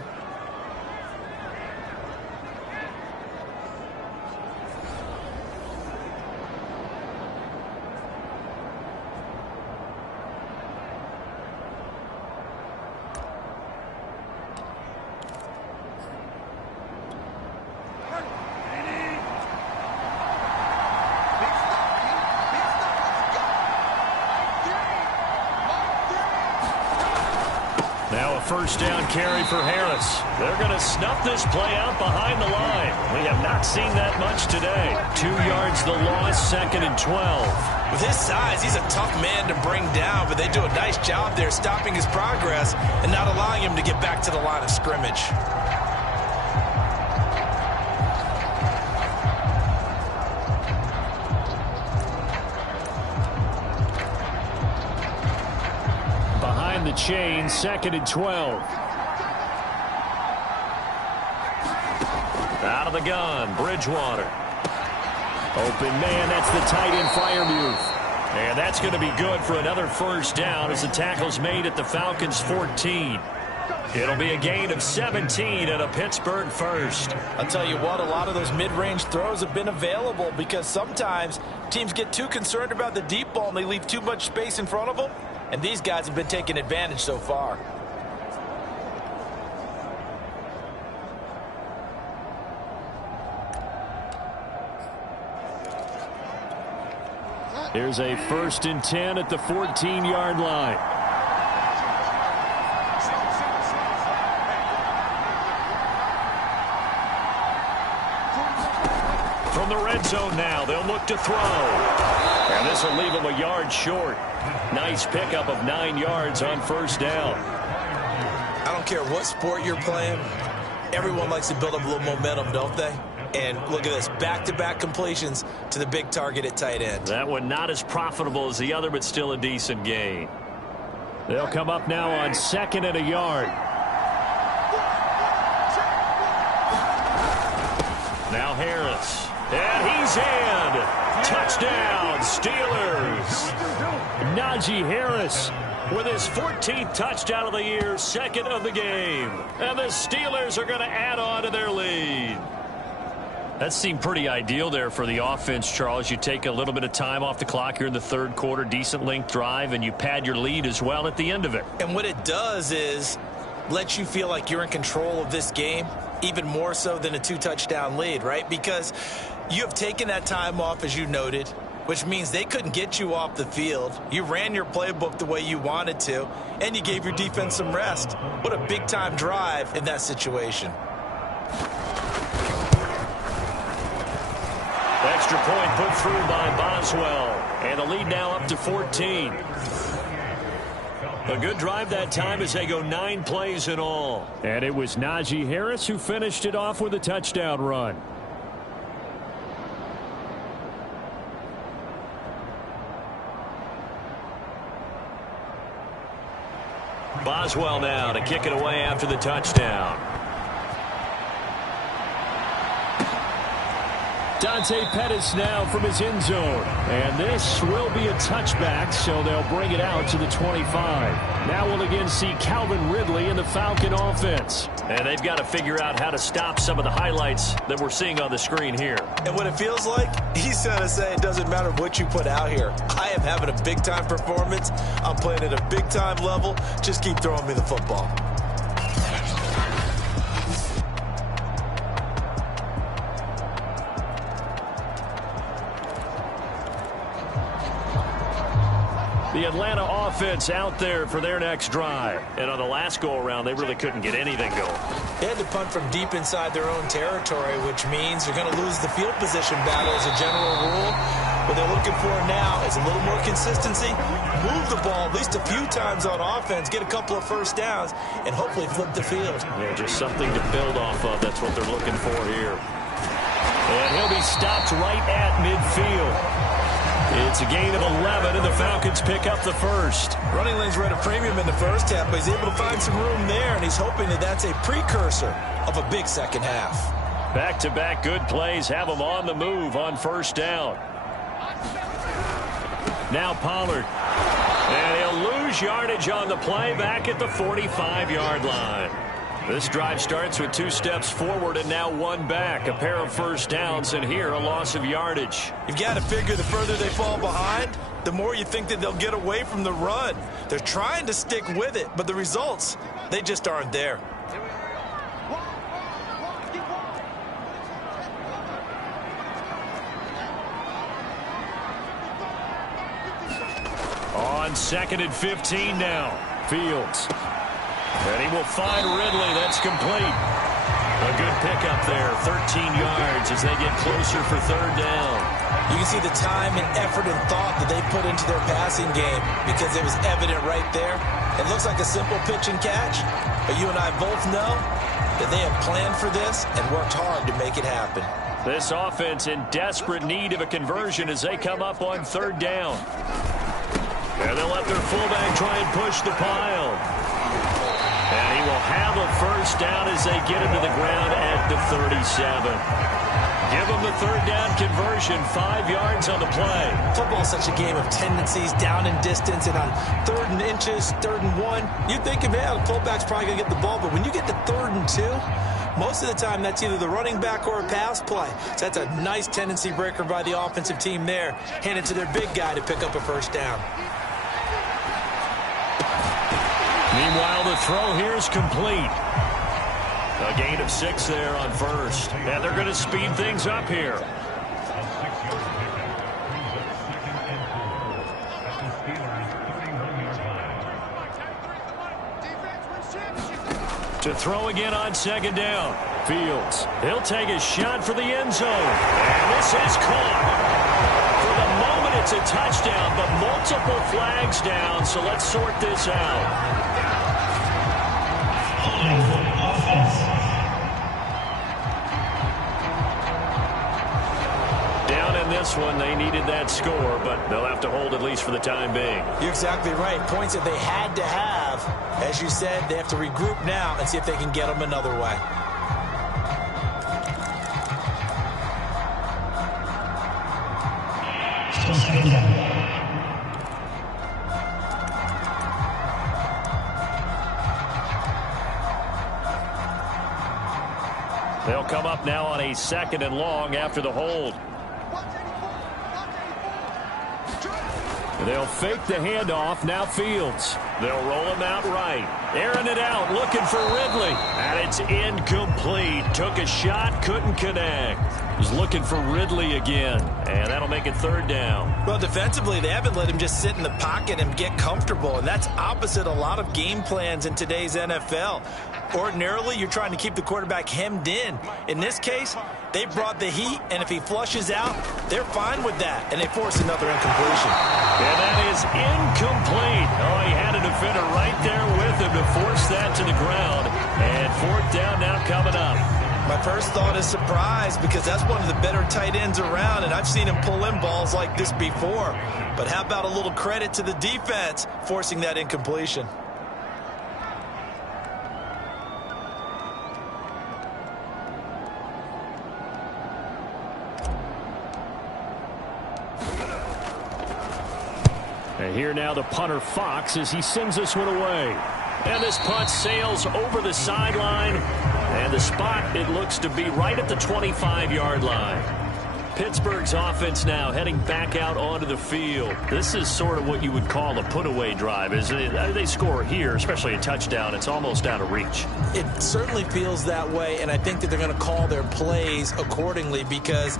First down carry for Harris. They're going to snuff this play out behind the line. We have not seen that much today. 2 yards the loss, 2nd and 12. With his size, he's a tough man to bring down, but they do a nice job there stopping his progress and not allowing him to get back to the line of scrimmage. The chain, 2nd and 12. Out of the gun, Bridgewater. Open man, that's the tight end Freiermuth. And that's going to be good for another first down as the tackle's made at the Falcons' 14. It'll be a gain of 17 and a Pittsburgh first. I'll tell you what, a lot of those mid-range throws have been available because sometimes teams get too concerned about the deep ball and they leave too much space in front of them. And these guys have been taking advantage so far. Here's a 1st and 10 at the 14-yard line. From the red zone now, they'll look to throw. And this will leave them a yard short. Nice pickup of 9 yards on first down. I don't care what sport you're playing. Everyone likes to build up a little momentum, don't they? And look at this, back-to-back completions to the big target at tight end. That one not as profitable as the other, but still a decent gain. They'll come up now on 2nd and a yard. Now Harris. And he's in. Touchdown, Steelers. Najee Harris with his 14th touchdown of the year, 2nd of the game. And the Steelers are going to add on to their lead. That seemed pretty ideal there for the offense, Charles. You take a little bit of time off the clock here in the 3rd quarter, decent length drive, and you pad your lead as well at the end of it. And what it does is let you feel like you're in control of this game, even more so than a 2-touchdown lead, right? Because you have taken that time off, as you noted, which means they couldn't get you off the field. You ran your playbook the way you wanted to, and you gave your defense some rest. What a big-time drive in that situation. Extra point put through by Boswell. And the lead now up to 14. A good drive that time as they go 9 plays in all. And it was Najee Harris who finished it off with a touchdown run. Boswell now to kick it away after the touchdown. Dante Pettis now from his end zone. And this will be a touchback, so they'll bring it out to the 25. Now we'll again see Calvin Ridley in the Falcon offense. And they've got to figure out how to stop some of the highlights that we're seeing on the screen here. And what it feels like, he's going to say it doesn't matter what you put out here. I am having a big-time performance. I'm playing at a big-time level. Just keep throwing me the football. The Atlanta offense out there for their next drive. And on the last go-around, they really couldn't get anything going. They had to punt from deep inside their own territory, which means they're going to lose the field position battle as a general rule. What they're looking for now is a little more consistency, move the ball at least a few times on offense, get a couple of first downs, and hopefully flip the field. Yeah, just something to build off of. That's what they're looking for here. And he'll be stopped right at midfield. It's a gain of 11, and the Falcons pick up the first. Running lanes were at a premium in the first half, but he's able to find some room there, and he's hoping that that's a precursor of a big second half. Back-to-back good plays have them on the move on first down. Now Pollard. And he'll lose yardage on the play back at the 45-yard line. This drive starts with 2 steps forward and now 1 back. A pair of first downs, and here a loss of yardage. You've got to figure the further they fall behind, the more you think that they'll get away from the run. They're trying to stick with it, but the results, they just aren't there. On 2nd and 15 now. Fields. And he will find Ridley. That's complete. A good pickup there. 13 yards as they get closer for 3rd down. You can see the time and effort and thought that they put into their passing game because it was evident right there. It looks like a simple pitch and catch, but you and I both know that they have planned for this and worked hard to make it happen. This offense in desperate need of a conversion as they come up on 3rd down. And they'll let their fullback try and push the pile. And he will have a first down as they get him to the ground at the 37. Give them the third down conversion, 5 yards on the play. Football's such a game of tendencies, down and distance, and on 3rd and inches, 3rd and 1, you think, man, the fullback's probably going to get the ball, but when you get to 3rd and 2, most of the time that's either the running back or a pass play. So that's a nice tendency breaker by the offensive team there. Hand it to their big guy to pick up a first down. Meanwhile, the throw here is complete. A gain of 6 there on first. And they're going to speed things up here. To throw again on 2nd down. Fields. He'll take a shot for the end zone. And this is caught. For the moment, it's a touchdown, but multiple flags down, so let's sort this out. Down in this one, they needed that score, but they'll have to hold at least for the time being. You're exactly right. Points that they had to have. As you said, they have to regroup now and see if they can get them another way. They'll come up now on a 2nd and long after the hold. They'll fake the handoff. Now Fields. They'll roll him out right. Airing it out, looking for Ridley. And it's incomplete. Took a shot, couldn't connect. Was looking for Ridley again. And that'll make it 3rd down. Well, defensively, they haven't let him just sit in the pocket and get comfortable. And that's opposite a lot of game plans in today's NFL. Ordinarily, you're trying to keep the quarterback hemmed in. In this case, they brought the heat, and if he flushes out, they're fine with that, and they force another incompletion. And that is incomplete. Oh, he had a defender right there with him to force that to the ground. And 4th down now coming up. My first thought is surprise, because that's one of the better tight ends around, and I've seen him pull in balls like this before. But how about a little credit to the defense forcing that incompletion? And here now the punter Fox as he sends this one away. And this punt sails over the sideline. And the spot, it looks to be right at the 25-yard line. Pittsburgh's offense now heading back out onto the field. This is sort of what you would call a put-away drive. As they score here, especially a touchdown, it's almost out of reach. It certainly feels that way, and I think that they're going to call their plays accordingly, because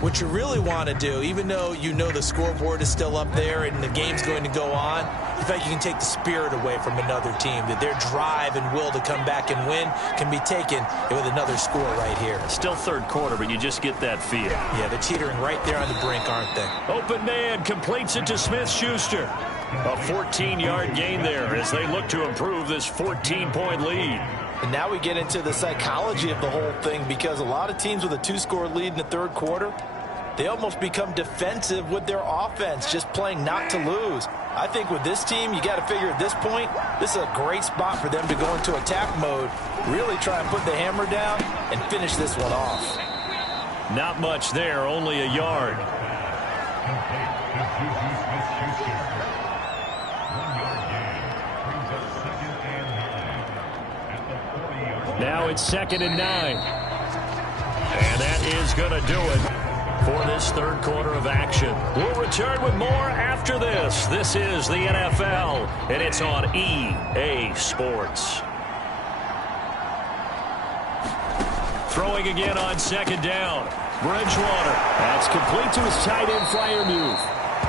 what you really want to do, even though you know the scoreboard is still up there and the game's going to go on, in fact, you can take the spirit away from another team, that their drive and will to come back and win can be taken with another score right here. Still 3rd quarter, but you just get that feel. Yeah, they're teetering right there on the brink, aren't they? Open man completes it to Smith-Schuster. A 14-yard gain there as they look to improve this 14-point lead. And now we get into the psychology of the whole thing, because a lot of teams with a 2-score lead in the 3rd quarter, they almost become defensive with their offense, just playing not to lose. I think with this team, you got to figure at this point, this is a great spot for them to go into attack mode, really try and put the hammer down and finish this one off. Not much there, only a yard. Now it's 2nd and 9. And that is going to do it for this 3rd quarter of action. We'll return with more after this. This is the NFL, and it's on EA Sports. Throwing again on 2nd down. Bridgewater. That's complete to his tight end flyer move.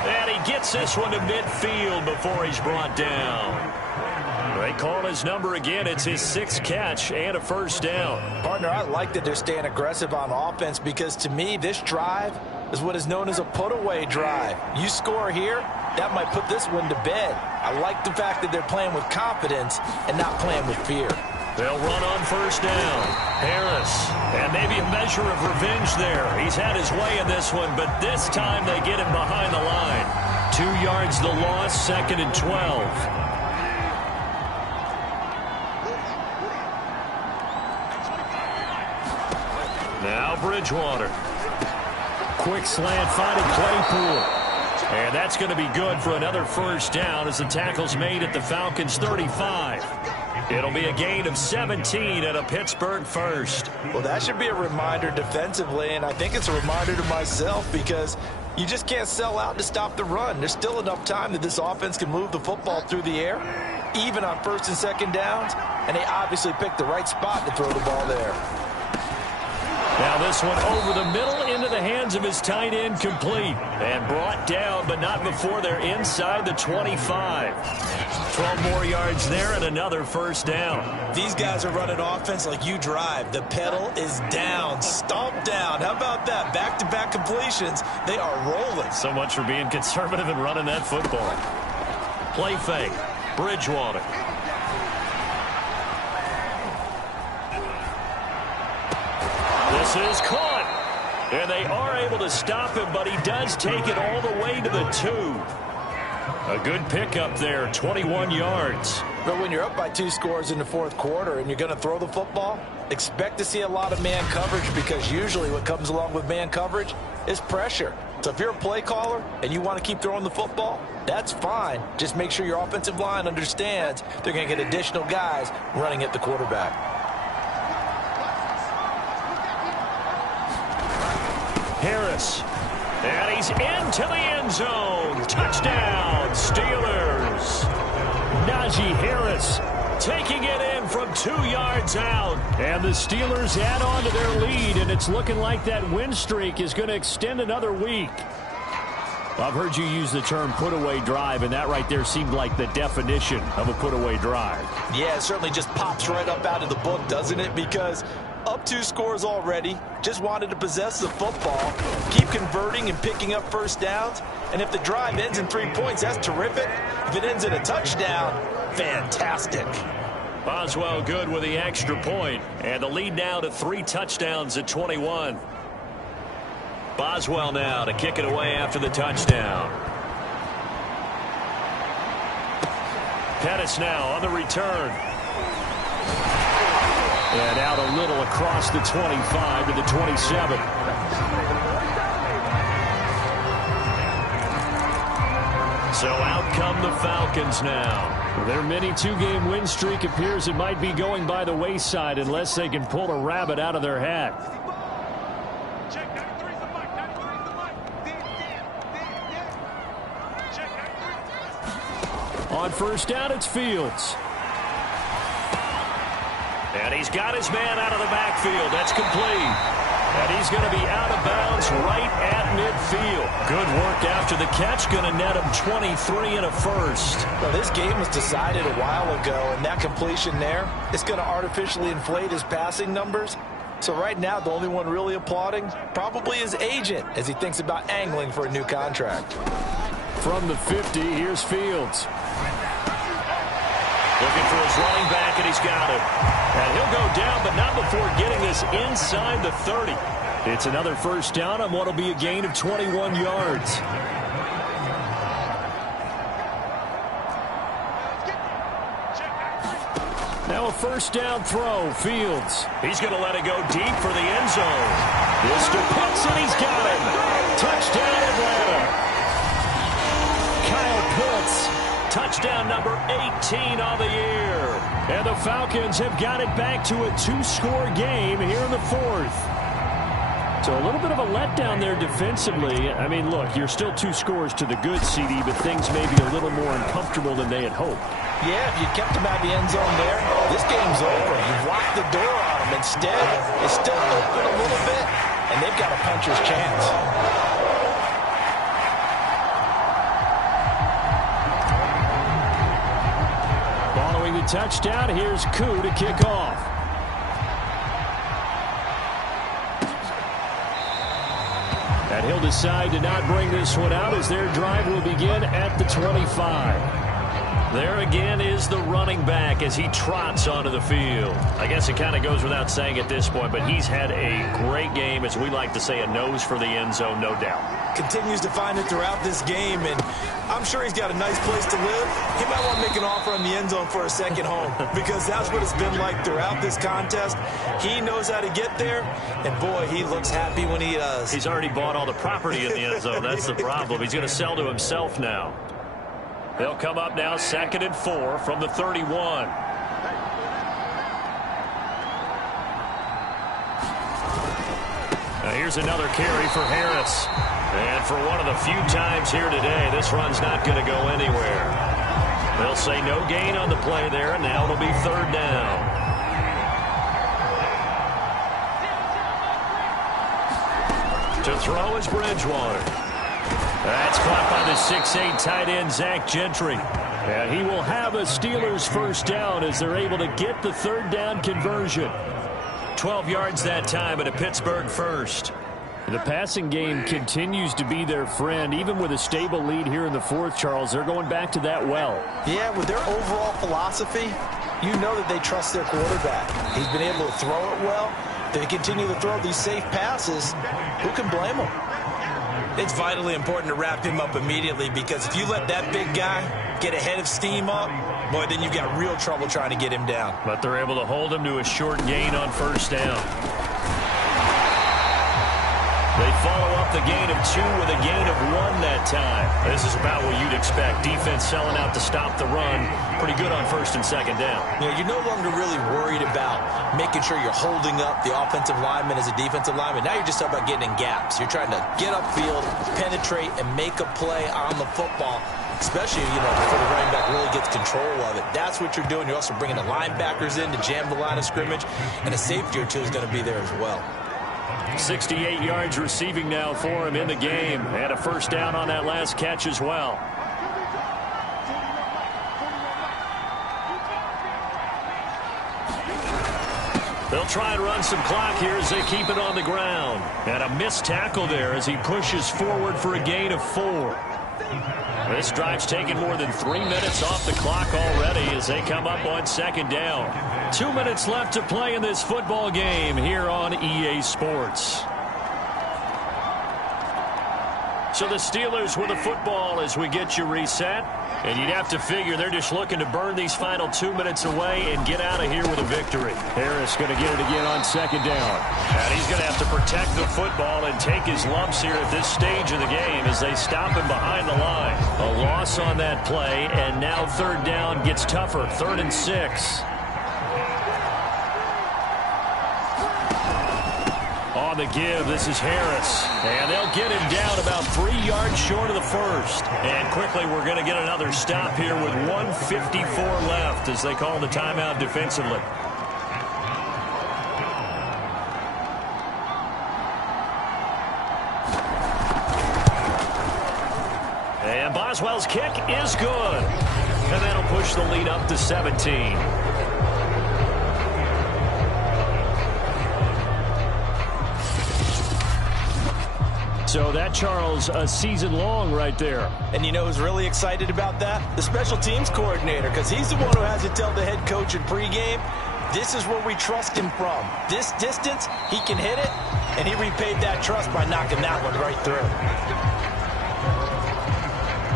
And he gets this one to midfield before he's brought down. They call his number again. It's his 6th catch and a first down. Partner, I like that they're staying aggressive on offense, because to me, this drive is what is known as a put-away drive. You score here, that might put this one to bed. I like the fact that they're playing with confidence and not playing with fear. They'll run on first down. Harris. And maybe a measure of revenge there. He's had his way in this one, but this time they get him behind the line. 2 yards the loss, 2nd and 12. Now Bridgewater. quick slant finding Claypool. And that's going to be good for another first down as the tackle's made at the Falcons' 35. It'll be a gain of 17 at a Pittsburgh first. Well, that should be a reminder defensively, and I think it's a reminder to myself because you just can't sell out to stop the run. There's still enough time that this offense can move the football through the air, even on first and second downs, and they obviously picked the right spot to throw the ball there. Now this one over the middle into the hands of his tight end, complete. And brought down, but not before they're inside the 25. 12 more yards there and another first down. These guys are running offense like you drive. The pedal is down, stomp down. How about that? Back-to-back completions. They are rolling. So much for being conservative and running that football. Play fake. Bridgewater. This is caught. And they are able to stop him, but he does take it all the way to the 2. A good pickup there, 21 yards. But when you're up by 2 scores in the fourth quarter and you're going to throw the football, expect to see a lot of man coverage because usually what comes along with man coverage is pressure. So if you're a play caller and you want to keep throwing the football, that's fine. Just make sure your offensive line understands they're going to get additional guys running at the quarterback. Harris. And he's into the end zone. Touchdown, Steelers. Najee Harris taking it in from 2 yards out. And the Steelers add on to their lead, and it's looking like that win streak is going to extend another week. I've heard you use the term put-away drive, and that right there seemed like the definition of a put-away drive. Yeah, it certainly just pops right up out of the book, doesn't it? Because up 2 scores already, just wanted to possess the football, keep converting and picking up first downs, and if the drive ends in 3 points, that's terrific. If it ends in a touchdown, fantastic. Boswell good with the extra point, and the lead now to 3 touchdowns at 21. Boswell now to kick it away after the touchdown. Pettis now on the return. And out a little across the 25 to the 27. So out come the Falcons now. Their mini 2-game win streak appears it might be going by the wayside unless they can pull a rabbit out of their hat. On first down, it's Fields. And he's got his man out of the backfield. That's complete. And he's going to be out of bounds right at midfield. Good work after the catch. Going to net him 23 and a first. Well, this game was decided a while ago, and that completion there is going to artificially inflate his passing numbers. So right now, the only one really applauding probably his agent as he thinks about angling for a new contract. From the 50, here's Fields. Looking for his running back, and he's got it. And he'll go down, but not before getting this inside the 30. It's another first down on what will be a gain of 21 yards. Now a first down throw, Fields. He's going to let it go deep for the end zone. This to Pitts, and he's got him. Touchdown, Atlanta. Kyle Pitts. Touchdown number 18 on the year. And the Falcons have got it back to a 2-score game here in the fourth. So a little bit of a letdown there defensively. I mean, look, you're still 2 scores to the good, CD, but things may be a little more uncomfortable than they had hoped. Yeah, if you kept him out of the end zone there, this game's over. You've locked the door on him. Instead, it's still open a little bit, and they've got a puncher's chance. Touchdown. Here's Koo to kick off. And he'll decide to not bring this one out as their drive will begin at the 25. There again is the running back as he trots onto the field. I guess it kind of goes without saying at this point, but he's had a great game, as we like to say, a nose for the end zone, no doubt. Continues to find it throughout this game, and I'm sure he's got a nice place to live. He might want to make an offer on the end zone for a second home, because that's what it's been like throughout this contest. He knows how to get there, and boy, he looks happy when he does. He's already bought all the property in the end zone. That's the problem. He's going to sell to himself now. They'll come up now 2nd and 4 from the 31. Now here's another carry for Harris. And for one of the few times here today, this run's not going to go anywhere. They'll say no gain on the play there, and now it'll be 3rd down. To throw is Bridgewater. That's caught by the 6'8" tight end, Zach Gentry. And he will have a Steelers first down as they're able to get the 3rd down conversion. 12 yards that time and a Pittsburgh first. The passing game continues to be their friend. Even with a stable lead here in the 4th, Charles, they're going back to that well. Yeah, with their overall philosophy, you know that they trust their quarterback. He's been able to throw it well. They continue to throw these safe passes. Who can blame them? It's vitally important to wrap him up immediately, because if you let that big guy get ahead of steam up, boy, then you've got real trouble trying to get him down. But they're able to hold him to a short gain on 1st down. They follow up the gain of 2 with a gain of 1 that time. This is about what you'd expect. Defense selling out to stop the run. Pretty good on 1st and 2nd down. You know, you're no longer really worried about making sure you're holding up the offensive lineman as a defensive lineman. Now you're just talking about getting in gaps. You're trying to get upfield, penetrate, and make a play on the football, especially, before the running back really gets control of it. That's what you're doing. You're also bringing the linebackers in to jam the line of scrimmage, and a safety or two is going to be there as well. 68 yards receiving now for him in the game, and a 1st down on that last catch as well. They'll try and run some clock here as they keep it on the ground. And a missed tackle there as he pushes forward for a gain of 4. This drive's taken more than 3 minutes off the clock already as they come up on 2nd down. 2 minutes left to play in this football game here on EA Sports. So the Steelers with the football as we get you reset. And you'd have to figure they're just looking to burn these final 2 minutes away and get out of here with a victory. Harris going to get it again on 2nd down. And he's going to have to protect the football and take his lumps here at this stage of the game as they stop him behind the line. A loss on that play, and now 3rd down gets tougher. 3rd and 6. On the give, this is Harris. And they'll get him down about 3 yards short of the 1st. And quickly, we're going to get another stop here with 1:54 left as they call the timeout defensively. And Boswell's kick is good. And that'll push the lead up to 17. So that, Charles, a season long right there. And you know who's really excited about that? The special teams coordinator, because he's the one who has to tell the head coach in pregame, this is where we trust him from. This distance, he can hit it, and he repaid that trust by knocking that one right through.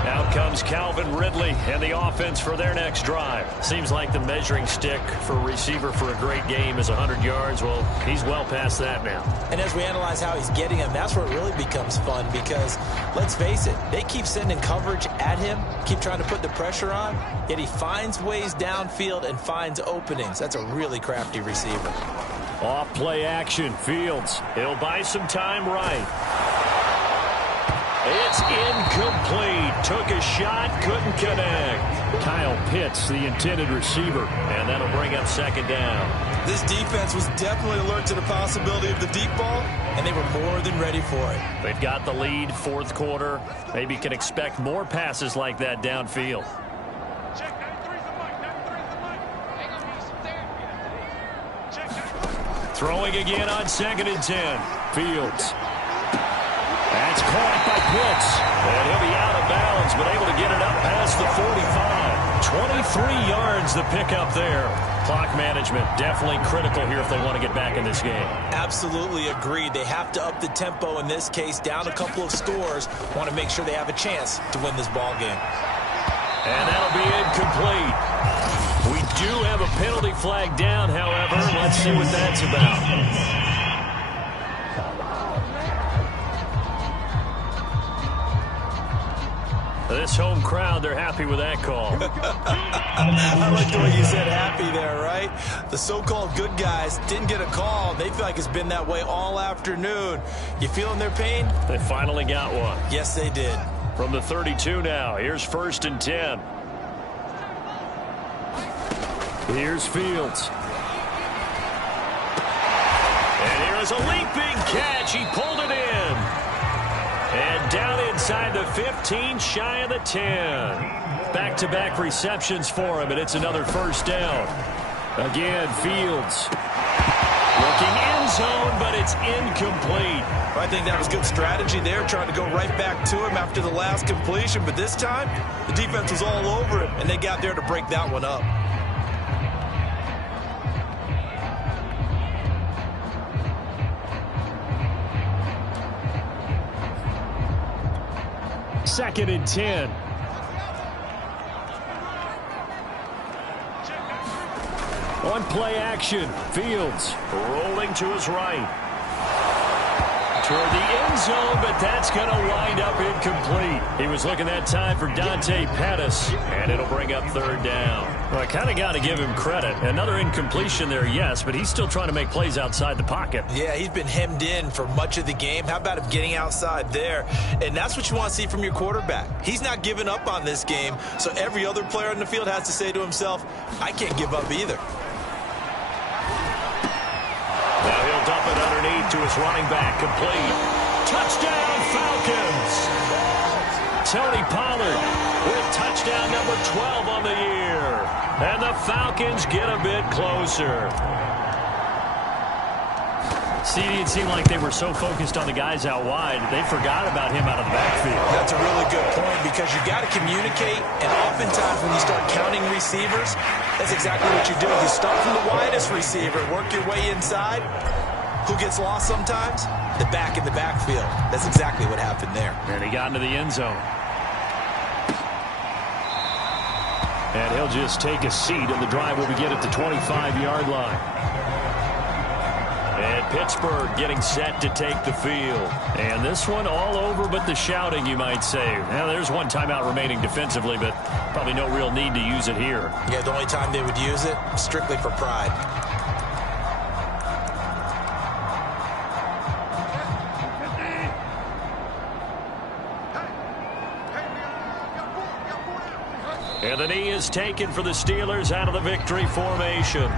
Out comes Calvin Ridley and the offense for their next drive. Seems like the measuring stick for a receiver for a great game is 100 yards. Well, he's well past that now. And as we analyze how he's getting them, that's where it really becomes fun because, let's face it, they keep sending coverage at him, keep trying to put the pressure on, yet he finds ways downfield and finds openings. That's a really crafty receiver. Off play action, Fields. He'll buy some time right. It's incomplete. Took a shot, couldn't connect. Kyle Pitts, the intended receiver. And that'll bring up 2nd down. This defense was definitely alert to the possibility of the deep ball, and they were more than ready for it. They've got the lead, 4th quarter. Maybe can expect more passes like that downfield. Throwing again on 2nd and 10. Fields. That's caught by Pitts. And he'll be out of bounds, but able to get it up past the 45. 23 yards the pickup there. Clock management definitely critical here if they want to get back in this game. Absolutely agreed. They have to up the tempo in this case, down a couple of scores. Want to make sure they have a chance to win this ball game. And that'll be incomplete. We do have a penalty flag down, however. Let's see what that's about. This home crowd, they're happy with that call. I like the way you said happy there, right? The so-called good guys didn't get a call. They feel like it's been that way all afternoon. You feeling their pain? They finally got one. Yes, they did. From the 32 now, here's 1st and 10. Here's Fields. And here's a leaping catch. He pulled it in. And down inside the 15, shy of the 10. Back-to-back receptions for him, and it's another 1st down. Again, Fields. Looking end zone, but it's incomplete. I think that was good strategy there, trying to go right back to him after the last completion. But this time, the defense was all over him, and they got there to break that one up. Second and 10. On play action, Fields rolling to his right. Toward the end zone, but that's going to wind up incomplete. He was looking that time for Dante Pettis, and it'll bring up 3rd down. Well, I kind of got to give him credit. Another incompletion there, yes, but he's still trying to make plays outside the pocket. Yeah, he's been hemmed in for much of the game. How about him getting outside there? And that's what you want to see from your quarterback. He's not giving up on this game, so every other player on the field has to say to himself, I can't give up either. Now he'll dump it underneath to his running back. Complete. Touchdown, Falcons. Tony Pollard with touchdown number 12 on the year. And the Falcons get a bit closer. See, it seemed like they were so focused on the guys out wide, they forgot about him out of the backfield. That's a really good point because you got to communicate, and oftentimes when you start counting receivers, that's exactly what you do. You start from the widest receiver, work your way inside. Who gets lost sometimes? The back in the backfield. That's exactly what happened there. And he got into the end zone. And he'll just take a seat, and the drive will begin at the 25-yard line. And Pittsburgh getting set to take the field. And this one all over but the shouting, you might say. Now, there's one timeout remaining defensively, but probably no real need to use it here. Yeah, the only time they would use it, strictly for pride. And the knee is taken for the Steelers out of the victory formation.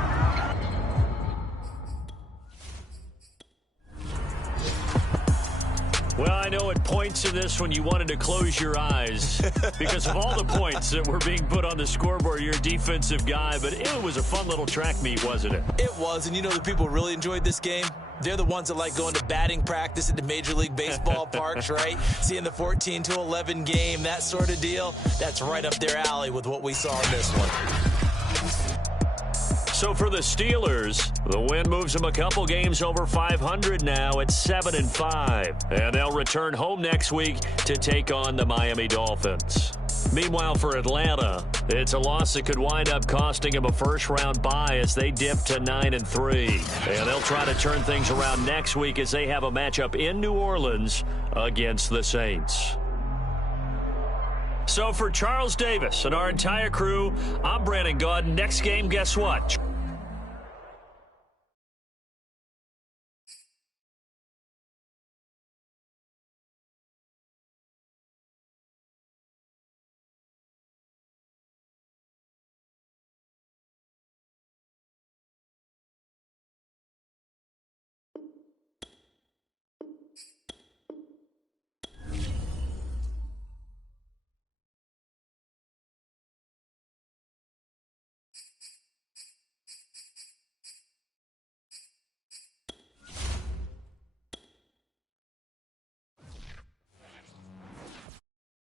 Well, I know at points in this one you wanted to close your eyes because of all the points that were being put on the scoreboard. You're a defensive guy, but it was a fun little track meet, wasn't it? It was, and you know the people who really enjoyed this game? They're the ones that like going to batting practice at the Major League Baseball parks, right? Seeing the 14-11 game, that sort of deal. That's right up their alley with what we saw in this one. So for the Steelers, the win moves them a couple games over 500 now at 7-5. And they'll return home next week to take on the Miami Dolphins. Meanwhile, for Atlanta, it's a loss that could wind up costing them a first-round bye as they dip to 9-3. And they'll try to turn things around next week as they have a matchup in New Orleans against the Saints. So for Charles Davis and our entire crew, I'm Brandon Gaudin. Next game, guess what?